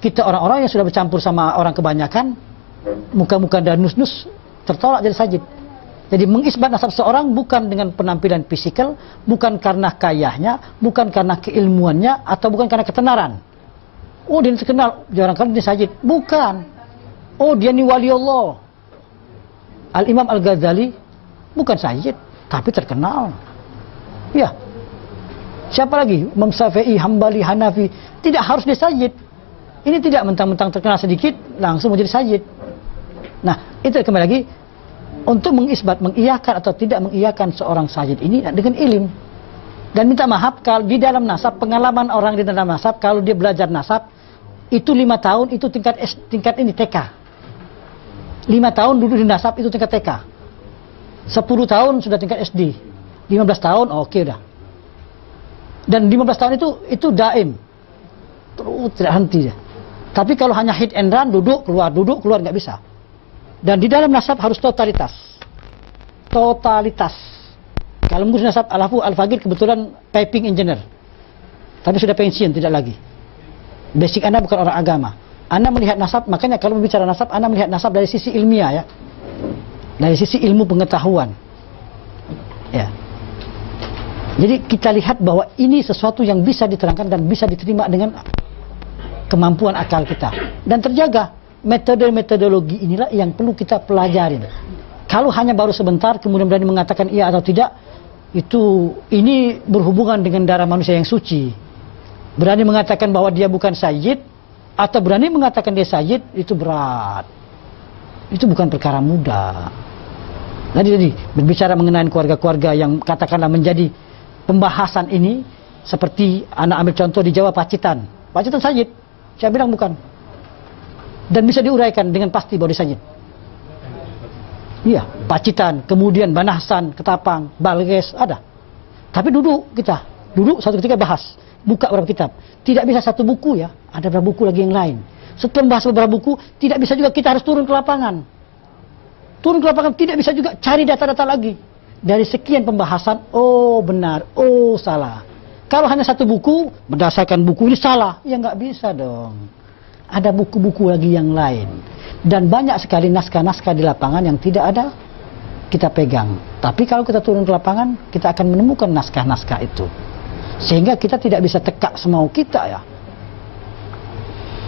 Kita orang-orang yang sudah bercampur sama orang kebanyakan, muka-muka dan nus-nus, tertolak jadi sayyid. Jadi mengisbat nasab seorang bukan dengan penampilan fisikal, bukan karena kayahnya, bukan karena keilmuannya, atau bukan karena ketenaran. Oh dia terkenal, jarang kali dia sayyid. Bukan. Oh dia ni wali Allah. Al-Imam Al-Ghazali bukan sayyid, tapi terkenal. Ya. Siapa lagi? Imam Syafi'i, Hambali, Hanafi. Tidak harus dia sayyid. Ini tidak mentang-mentang terkenal sedikit, langsung menjadi sayyid. Nah, itu kembali lagi. Untuk mengisbat, mengiyakan atau tidak mengiyakan seorang sayyid ini dengan ilim. Dan minta maaf kalau di dalam nasab, pengalaman orang di dalam nasab, kalau dia belajar nasab, itu 5 tahun, itu tingkat ini TK. 5 tahun duduk di nasab, itu tingkat TK. 10 tahun sudah tingkat SD. 15 tahun, oke udah. Dan 15 tahun itu daim. Terus tidak henti dia. Tapi kalau hanya hit and run, duduk, keluar, nggak bisa. Dan di dalam nasab harus totalitas. Kalau mengurus nasab Al-Faqih kebetulan piping engineer. Tapi sudah pensiun, tidak lagi. Basic Anda bukan orang agama. Anda melihat nasab, makanya kalau berbicara nasab, Anda melihat nasab dari sisi ilmiah ya. Dari sisi ilmu pengetahuan. Ya. Jadi kita lihat bahwa ini sesuatu yang bisa diterangkan dan bisa diterima dengan kemampuan akal kita. Dan terjaga. Metodologi inilah yang perlu kita pelajarin. Kalau hanya baru sebentar kemudian berani mengatakan iya atau tidak, ini berhubungan dengan darah manusia yang suci. Berani mengatakan bahwa dia bukan sayyid atau berani mengatakan dia sayyid, itu berat. Itu bukan perkara mudah. Jadi berbicara mengenai keluarga-keluarga yang katakanlah menjadi pembahasan ini, seperti anak ambil contoh di Jawa Pacitan sayyid. Saya bilang bukan. Dan bisa diuraikan dengan pasti bahwa dia sayyid. Iya, Pacitan, kemudian Banasan, Ketapang, Balges, ada. Tapi duduk satu ketika bahas, buka beberapa kitab. Tidak bisa satu buku ya, ada beberapa buku lagi yang lain. Setelah membahas beberapa buku, tidak bisa juga kita harus turun ke lapangan. Turun ke lapangan tidak bisa juga cari data-data lagi. Dari sekian pembahasan, oh benar, oh salah. Kalau hanya satu buku, berdasarkan buku ini salah, ya nggak bisa dong. Ada buku-buku lagi yang lain. Dan banyak sekali naskah-naskah di lapangan yang tidak ada kita pegang. Tapi kalau kita turun ke lapangan, kita akan menemukan naskah-naskah itu. Sehingga kita tidak bisa tekak semau kita ya.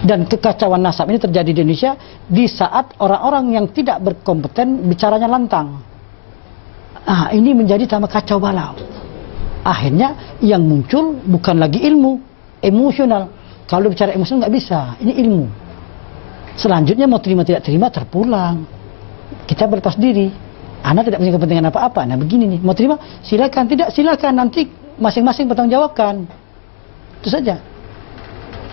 Dan kekacauan nasab ini terjadi di Indonesia di saat orang-orang yang tidak berkompeten bicaranya lantang. Ini menjadi tambah kacau balau. Akhirnya yang muncul bukan lagi ilmu, emosional. Kalau bicara emosional nggak bisa, ini ilmu. Selanjutnya mau terima tidak terima terpulang. Kita berlepas diri. Anda tidak punya kepentingan apa-apa. Nah begini nih, mau terima silakan, tidak silakan, nanti masing-masing bertanggung jawabkan. Itu saja.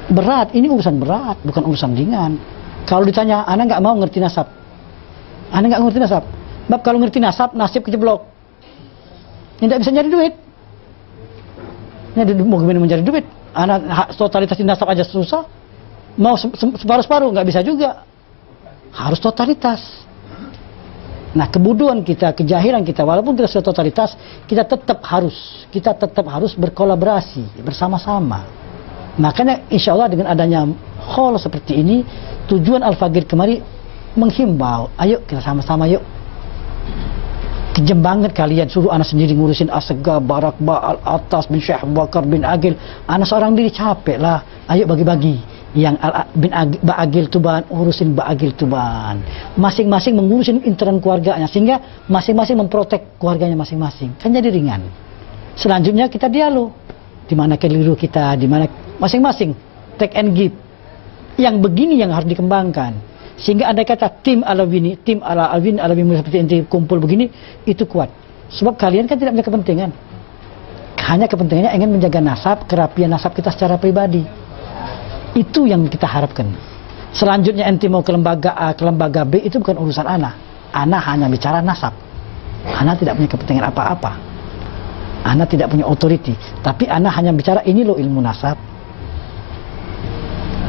Berat, ini urusan berat, bukan urusan ringan. Kalau ditanya, Anda nggak mau ngerti nasab. Anda nggak ngerti nasab. Sebab kalau ngerti nasab, nasib kejeblok. Tidak bisa nyari duit. Ini mau gimana mencari duit? Anak totalitas di nasab aja susah, mau separuh-separuh nggak bisa juga, harus totalitas. Nah kebodohan kita, kejahilan kita, walaupun kita sudah totalitas, kita tetap harus berkolaborasi bersama-sama. Makanya insya Allah dengan adanya hall seperti ini, tujuan Al-Faqir kemari menghimbau, ayo kita sama-sama yuk. Kejam banget kalian suruh anak sendiri ngurusin Asegab, Barak, Al-Atas bin Syekh Bakar bin Agil. Anak seorang diri capek lah. Ayo bagi-bagi. Yang Ba'agil Tuban urusin Ba'agil Tuban. Masing-masing mengurusin intern keluarganya sehingga masing-masing memprotek keluarganya masing-masing. Kan jadi ringan. Selanjutnya kita dialog. Di mana keliru kita, di mana masing-masing take and give. Yang begini yang harus dikembangkan. Sehingga andai kata tim Alawini, tim Alawin seperti ini kumpul begini, itu kuat. Sebab kalian kan tidak punya kepentingan. Hanya kepentingannya ingin menjaga nasab, kerapian nasab kita secara pribadi. Itu yang kita harapkan. Selanjutnya ente mau ke lembaga A, ke lembaga B, itu bukan urusan ana. Ana hanya bicara nasab. Ana tidak punya kepentingan apa-apa. Ana tidak punya otoriti. Tapi ana hanya bicara ini loh ilmu nasab.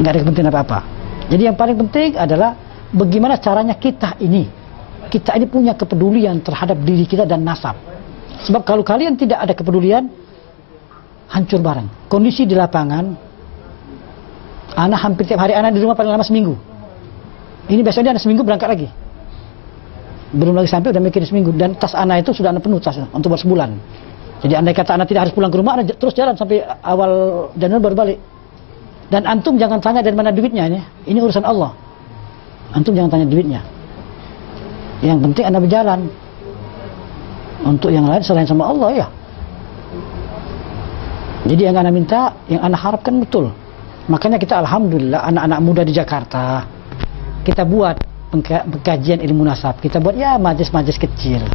Nggak ada kepentingan apa-apa. Jadi yang paling penting adalah bagaimana caranya kita ini punya kepedulian terhadap diri kita dan nasab. Sebab kalau kalian tidak ada kepedulian, hancur bareng. Kondisi di lapangan, anak hampir tiap hari, anak di rumah paling lama seminggu. Ini besoknya anak seminggu berangkat lagi. Belum lagi sampai udah mikir seminggu. Dan tas anak itu sudah anak penuh tas untuk sebulan. Jadi andai kata anak tidak harus pulang ke rumah, anak terus jalan sampai awal Januari baru balik. Dan antum jangan tanya dari mana duitnya ini urusan Allah. Antum jangan tanya duitnya. Yang penting anda berjalan. Untuk yang lain selain sama Allah ya. Jadi yang anda minta, yang anda harapkan betul. Makanya kita alhamdulillah anak-anak muda di Jakarta kita buat pengkajian ilmu nasab. Kita buat ya majelis-majelis kecil.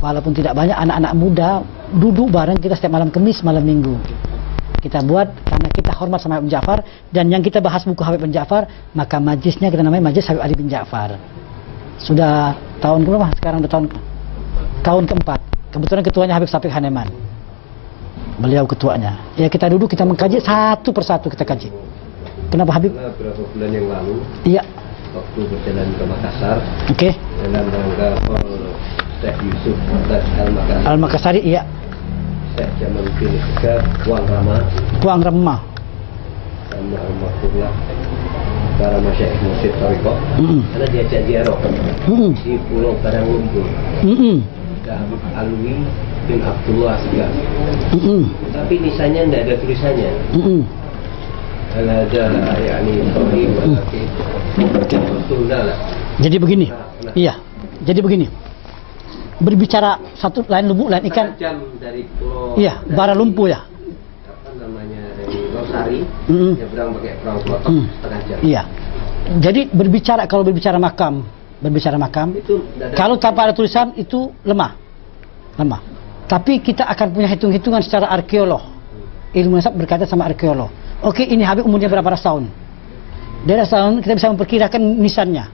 Walaupun tidak banyak, anak-anak muda duduk bareng kita setiap malam Kamis, malam Minggu. Kita buat karena kita hormat sama Habib bin Ja'far, dan yang kita bahas buku Habib bin Ja'far, maka majlisnya kita namanya Majlis Habib Ali bin Ja'far. Sudah tahun berapa? Sekarang udah tahun keempat. Kebetulan ketuanya Habib Safiq Haneman. Beliau ketuanya. Ya kita duduk, kita mengkaji satu persatu kita kaji. Kenapa Habib? Beberapa bulan yang lalu, iya, waktu berjalan ke Makassar, oke, dalam rangka Syekh Yusuf Al-Makassari, iya, Syekh Jamaluddin Asegab, Puang Rama, sama almarhumlah para masyayikh Mursyid Thariqah. Karena diajak ziarah di Pulau Baranglumpu. Habib Alwi bin Abdullah Asegab. Tapi nisannya tidak ada tulisannya. Ada yakni jadi begini, iya, jadi begini. Berbicara satu lain lubuk lain ikan. Jam dari Pulau. Iya, Baralumpu ya. Apa namanya, dari Losari. Nyebrang pakai perahu klotok setengah jam. Iya. Jadi kalau berbicara makam itu, kalau tanpa ada tulisan itu lemah. Tapi kita akan punya hitung-hitungan secara arkeolog. Ilmu nasab berkaitan sama arkeolog. Oke, ini Habib umurnya berapa ratus tahun? Dari ratus tahun kita bisa memperkirakan nisannya.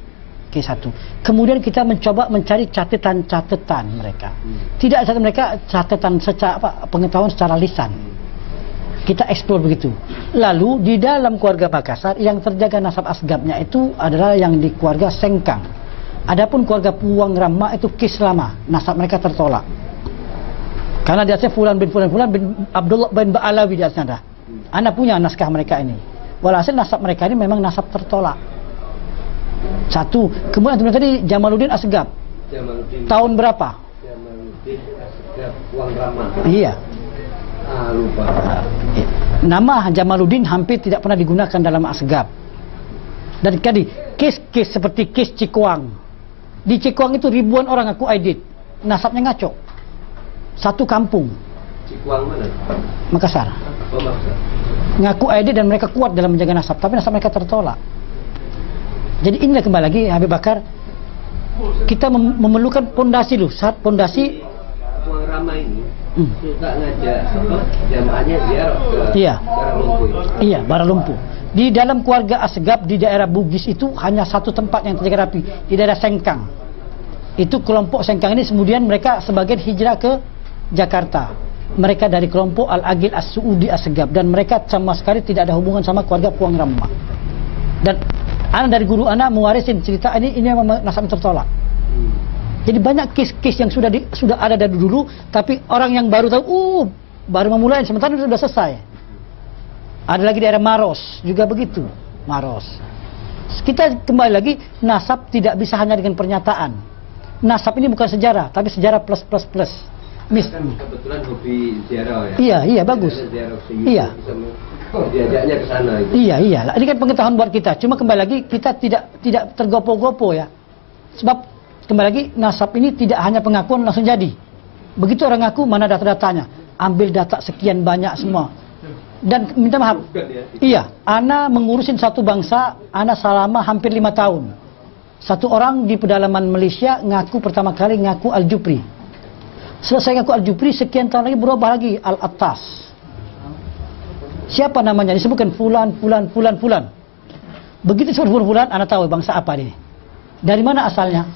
Oke, satu. Kemudian kita mencoba mencari catatan mereka. Tidak ada mereka catatan secara pengetahuan secara lisan. Kita eksplor begitu. Lalu di dalam keluarga Makassar yang terjaga nasab asgabnya itu adalah yang di keluarga Sengkang. Adapun keluarga Puang Rama itu kislama, nasab mereka tertolak. Karena di atasnya Fulan bin Abdullah bin Ba'alawi di atasnya ada. Anda punya naskah mereka ini. Walhasil nasab mereka ini memang nasab tertolak. Satu. Kemudian tadi Jamaluddin Asegab. Tahun berapa? Jamaluddin Asegab Puang Rama. Iya. Lupa. Nama Jamaluddin hampir tidak pernah digunakan dalam Asegab. Dan tadi kes seperti kes Cikuang. Di Cikuang itu ribuan orang aku aidit. Nasabnya ngaco. Satu kampung. Cikuang mana? Makassar. Oh, Makassar. Ngaku aidit dan mereka kuat dalam menjaga nasab, tapi nasab mereka tertolak. Jadi inilah kembali lagi Habib Bakar, kita memerlukan pondasi dulu. Saat pondasi Puang Rama ini suka ngajak jamaahnya ziarah ke Baralumpu. Iya, Baralumpu. Di dalam keluarga Asegab di daerah Bugis itu hanya satu tempat yang terjaga rapi, di daerah Sengkang. Itu kelompok Sengkang ini kemudian mereka sebagian hijrah ke Jakarta. Mereka dari kelompok Al-Agil As-Suudi Asegab, dan mereka sama sekali tidak ada hubungan sama keluarga Puang Rama. Dan anak dari guru anak mewarisin cerita ini memang nasab tertolak. Jadi banyak kes-kes yang sudah ada dari dulu, tapi orang yang baru tahu, baru memulai, sementara itu sudah selesai. Ada lagi daerah Maros, juga begitu. Maros. Kita kembali lagi, nasab tidak bisa hanya dengan pernyataan. Nasab ini bukan sejarah, tapi sejarah plus. Kan kebetulan hobi ziarah ya. Iya, bagus. Ziarah Iya. Diajaknya ke sana itu. Iya. Ini kan pengetahuan buat kita. Cuma kembali lagi kita tidak tergopo-gopo ya. Sebab kembali lagi nasab ini tidak hanya pengakuan langsung jadi. Begitu orang ngaku, mana data-datanya? Ambil data sekian banyak semua. Dan minta maaf. Iya, ana mengurusin satu bangsa, ana selama hampir 5 tahun. Satu orang di pedalaman Malaysia ngaku pertama kali ngaku Al-Jupri. Selesai ngaku Al-Jupri, sekian tahun lagi berubah lagi Al-Attas. Siapa namanya? Disebutkan fulan. Begitu disebut fulan, ana tahu bangsa apa dia. Dari mana asalnya?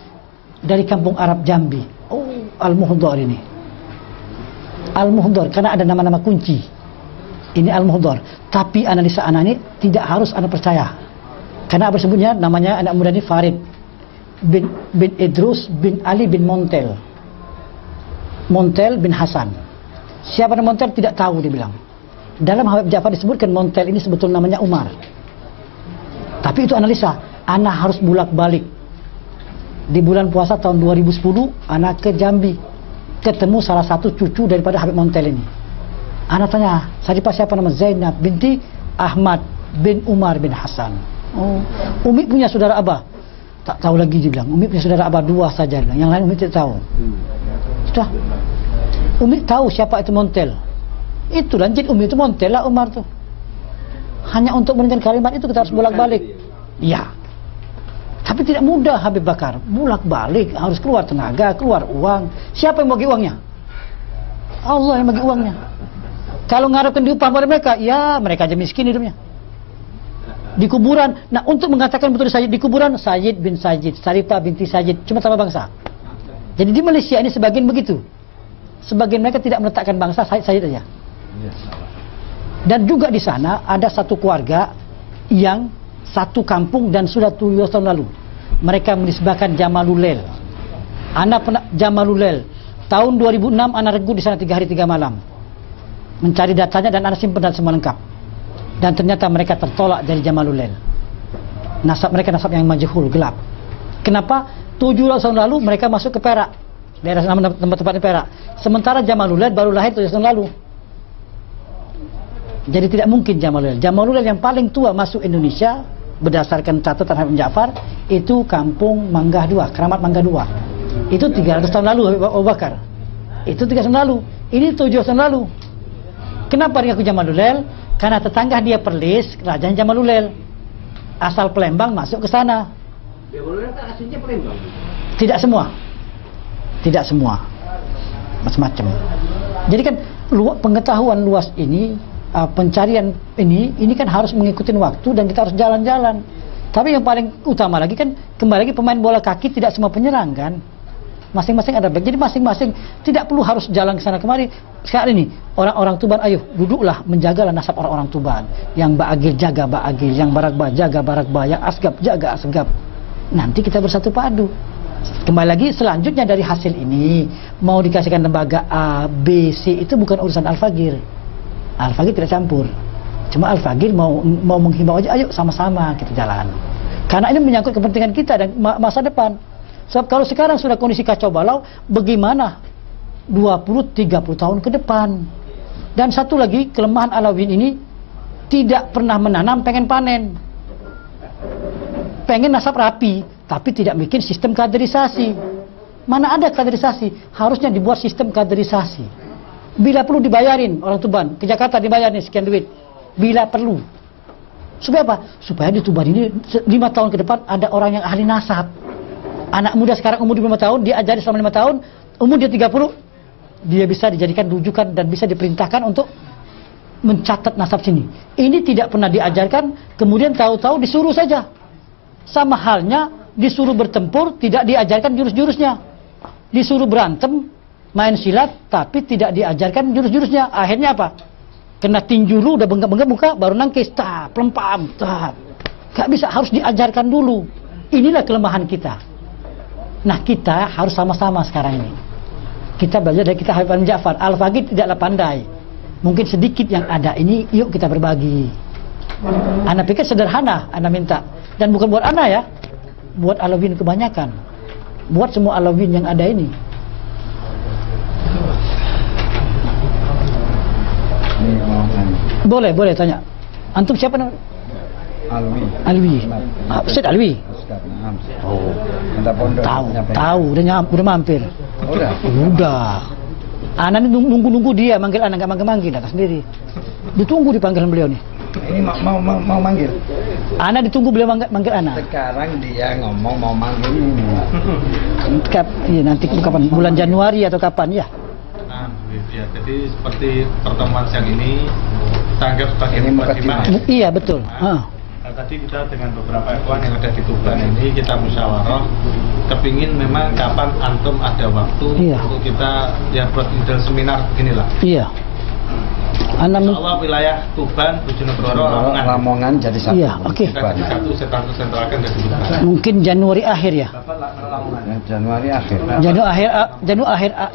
Dari kampung Arab Jambi. Oh, Al-Muhdar ini. Al-Muhdar, karena ada nama-nama kunci. Ini Al-Muhdar. Tapi analisa anak ini tidak harus anda percaya. Karena apa sebutnya? Namanya anak muda ini Farid bin Idrus bin Ali bin Montel bin Hasan. Siapa nama Montel tidak tahu, dia bilang. Dalam Habib Ja'far disebutkan Montel ini sebetulnya namanya Umar. Tapi itu analisa. Anak harus bolak-balik. Di bulan puasa tahun 2010, anak ke Jambi. Ketemu salah satu cucu daripada Habib Montel ini. Anak tanya, siapa nama? Zainab binti Ahmad bin Umar bin Hasan. Oh, Umi punya saudara Abah? Tak tahu lagi, dia bilang. Umi punya saudara Abah 2 saja, dia bilang. Yang lain Umi tidak tahu. Sudah. Umi tahu siapa itu Montel. Itu lanjut Umi itu Montel lah Umar tuh. Hanya untuk mendengar kalimat itu kita harus bolak-balik. Iya. Tapi tidak mudah Habib Bakar. Bolak-balik, harus keluar tenaga, keluar uang. Siapa yang bagi uangnya? Allah yang bagi uangnya. Kalau mengharapkan diupah pada mereka, ya mereka aja miskin hidupnya. Di kuburan, nah untuk mengatakan betul Sayyid di kuburan, Sayyid bin Sayyid, Saripah binti Sayyid, cuma sama bangsa. Jadi di Malaysia ini sebagian begitu. Sebagian mereka tidak meletakkan bangsa, Sayyid aja. Dan juga di sana ada satu keluarga yang satu kampung dan sudah 7 tahun lalu. Mereka menisbahkan Jamalulel. Anak Jamalulel. Tahun 2006 anak regu di sana 3 hari 3 malam. Mencari datanya dan anak simpan dan semua lengkap. Dan ternyata mereka tertolak dari Jamalulel. Nasab mereka nasab yang majhul, gelap. Kenapa? 7 tahun lalu mereka masuk ke Perak. Daerah tempat-tempat di Perak. Sementara Jamalulel baru lahir 7 tahun lalu. Jadi tidak mungkin Jamalulel. Jamalulel yang paling tua masuk Indonesia berdasarkan catatan Habib Ja'far itu kampung Manggah 2, Keramat Manggah 2. Itu 300 tahun lalu Habib Abu Bakar. Itu 3 tahun lalu. Ini 7 tahun lalu. Kenapa dia ke Jamalulel? Karena tetangga dia Perlis, kerajaan Jamalulel. Asal Palembang masuk ke sana. Jamalulel kan aslinya Palembang. Tidak semua. Tidak semua. Macam-macam. Jadi kan pengetahuan luas ini, pencarian ini kan harus mengikuti waktu dan kita harus jalan-jalan. Tapi yang paling utama lagi kan kembali lagi pemain bola kaki tidak semua penyerang kan. Masing-masing ada back. Jadi masing-masing tidak perlu harus jalan ke sana kemari. Sekarang ini orang-orang Tuban, ayo duduklah menjagalah nasab orang-orang Tuban. Yang Ba'agil jaga Ba'agil, yang Barakba jaga Barakba, yang Asgab jaga Asgab. Nanti kita bersatu padu. Kembali lagi selanjutnya dari hasil ini mau dikasihkan lembaga A, B, C itu bukan urusan Al-Fagir. Al-Fagir tidak campur. Cuma Al-Fagir mau menghimbau aja, ayo sama-sama kita jalan. Karena ini menyangkut kepentingan kita dan masa depan. Sebab kalau sekarang sudah kondisi kacau balau, bagaimana 20-30 tahun ke depan? Dan satu lagi, kelemahan Alawiyyin ini tidak pernah menanam, pengen panen. Pengen nasab rapi, tapi tidak bikin sistem kaderisasi. Mana ada kaderisasi? Harusnya dibuat sistem kaderisasi. Bila perlu dibayarin orang Tuban, ke Jakarta dibayarin sekian duit. Bila perlu. Supaya apa? Supaya di Tuban ini 5 tahun ke depan ada orang yang ahli nasab. Anak muda sekarang umur 25 tahun, dia ajari selama 5 tahun, umur dia 30, dia bisa dijadikan rujukan dan bisa diperintahkan untuk mencatat nasab sini. Ini tidak pernah diajarkan, kemudian tahu-tahu disuruh saja. Sama halnya disuruh bertempur, tidak diajarkan jurus-jurusnya. Disuruh berantem, main silat, tapi tidak diajarkan jurus-jurusnya. Akhirnya apa? Kena tinju dulu, udah benggak-benggak muka, baru nangkis, pelempam, gak bisa, harus diajarkan dulu. Inilah kelemahan kita. Nah kita harus sama-sama sekarang ini. Kita belajar dari kita Habib Ja'far. Al-Fagir tidaklah pandai. Mungkin sedikit yang ada ini, yuk kita berbagi. Ana pikir sederhana, ana minta. Dan bukan buat ana ya, buat Alawiyun kebanyakan. Buat semua Alawiyun yang ada ini. Boleh tanya. Antum siapa namanya? Alwi. Ustaz Alwi. Oh. Tahu. Udah mampir. Udah. Ana ini nunggu dia manggil ana, enggak manggil datang sendiri. Ditunggu dipanggilan beliau nih. Ini mau manggil. Ana ditunggu beliau manggil ana. Sekarang dia ngomong mau manggil ini. Iya, nanti kapan? Bulan Januari atau kapan ya? Ya, jadi seperti pertemuan siang ini tanggap sebagai mukadimah. Iya, betul. Tadi kita dengan beberapa ikhwan yang ada di Tuban ini kita musyawarah kepingin memang kapan antum ada waktu untuk kita ya buat model seminar beginilah. Iya. Insya wilayah Tuban, Bojonegoro, Lamongan jadi satu. Iya, oke. Jadi satu sentralkan dari Tuban. Mungkin Januari akhir ya.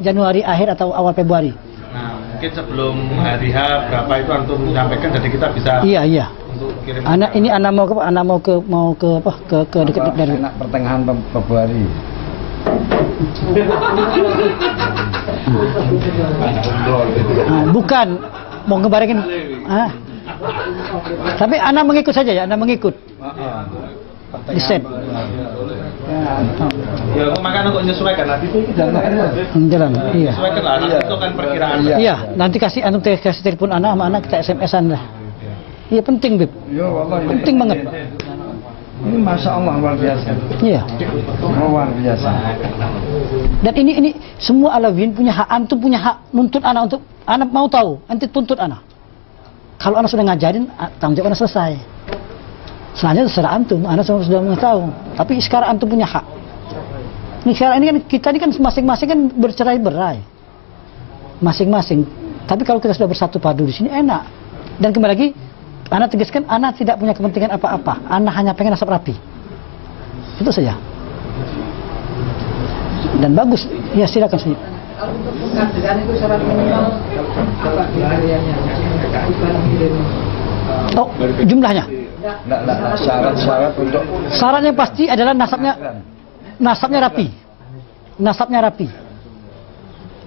Januari akhir atau awal Februari. Nah, mungkin sebelum hari H berapa itu antum menyampaikan jadi kita bisa. Iya. Untuk kirim. Anak mau ke apa? Ke dekat dari pertengahan Februari. Bukan mau ngebarengin. Tapi anak mengikut saja ya, anak mengikut. Di set. Ya, makanya kok menyesuaikan nanti itu jalan. Iya. Menyesuaikan lah, nanti itu kan perkiraan. Iya, nanti kasih telepon anak sama anak kita SMS-an lah. Iya penting, Bib. Ya Allah, penting banget. Ini Masya Allah luar biasa. Iya. Luar biasa. Dan ini semua Alawiyun punya hak, antum punya hak nuntut anak untuk anak mau tahu, nanti tuntut anak. Kalau anak sudah ngajarin, tanggung jawab anak selesai. Selanjutnya terserah antum, anak sudah mengetahui. Tapi sekarang antum punya hak. Ini sekarang ini kan kita ini kan masing-masing kan bercerai-berai, masing-masing. Tapi kalau kita sudah bersatu padu di sini enak. Dan kembali lagi, anak tegaskan, anak tidak punya kepentingan apa-apa. Anak hanya pengen nasab rapi. Itu saja. Dan bagus. Ya silakan sih. Pengajian itu syarat minimal apa biayanya? Oh, jumlahnya. Syarat untuk. Syaratnya pasti adalah nasabnya rapi. Nasabnya rapi.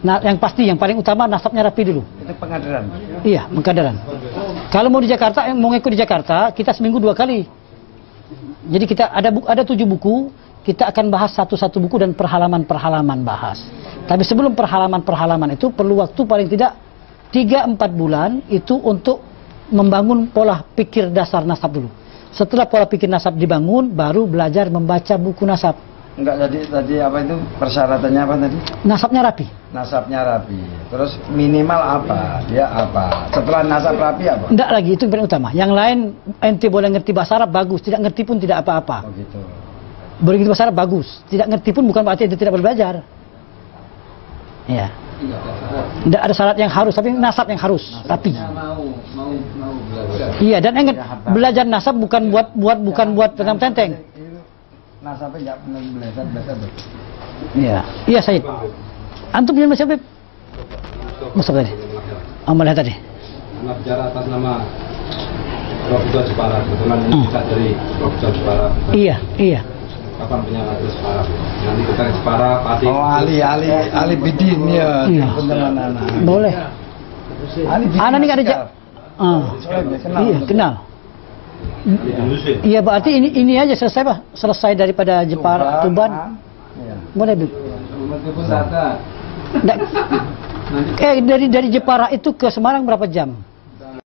Nah, yang pasti, yang paling utama nasabnya rapi dulu. Itu pengadilan. Iya, pengkaderan. Kalau mau di Jakarta, mau ngikut di Jakarta, kita seminggu 2 kali. Jadi kita ada 7 buku, kita akan bahas satu-satu buku dan perhalaman-perhalaman bahas. Tapi sebelum perhalaman-perhalaman itu perlu waktu paling tidak 3-4 bulan itu untuk membangun pola pikir dasar nasab dulu. Setelah pola pikir nasab dibangun, baru belajar membaca buku nasab. Enggak, tadi apa itu persyaratannya apa tadi? Nasabnya rapi. Nasabnya rapi. Terus minimal apa? Dia apa? Setelah nasab rapi apa? Enggak lagi, itu yang paling utama. Yang lain ente boleh ngerti bahasa Arab bagus, tidak ngerti pun tidak apa-apa. Oh gitu. Boleh ngerti bahasa Arab bagus, tidak ngerti pun bukan berarti ente tidak boleh belajar. Ya. Tidak ada syarat yang harus, tapi nasab yang harus rapi. Mau belajar. Iya, dan ingat belajar nasab bukan buat tentang-tenteng. Nasabnya nggak pernah belajar. Iya Said. Antum punya siapa? Mustafa tadi. Melihat tadi. Anak bicara atas nama Profesor Jepara, kebetulan ini kita dari Profesor Jepara. Iya. Kapan punya anak Jepara? Nanti kita ke Jepara, Pati. Oh, Ali Bidin ya. Iya. Boleh. Anak ini ada Iya, kenal. Iya, berarti ini aja selesai Pak. Selesai daripada Jepara, Tuban. Boleh, Bu. Dari Jepara itu ke Semarang berapa jam?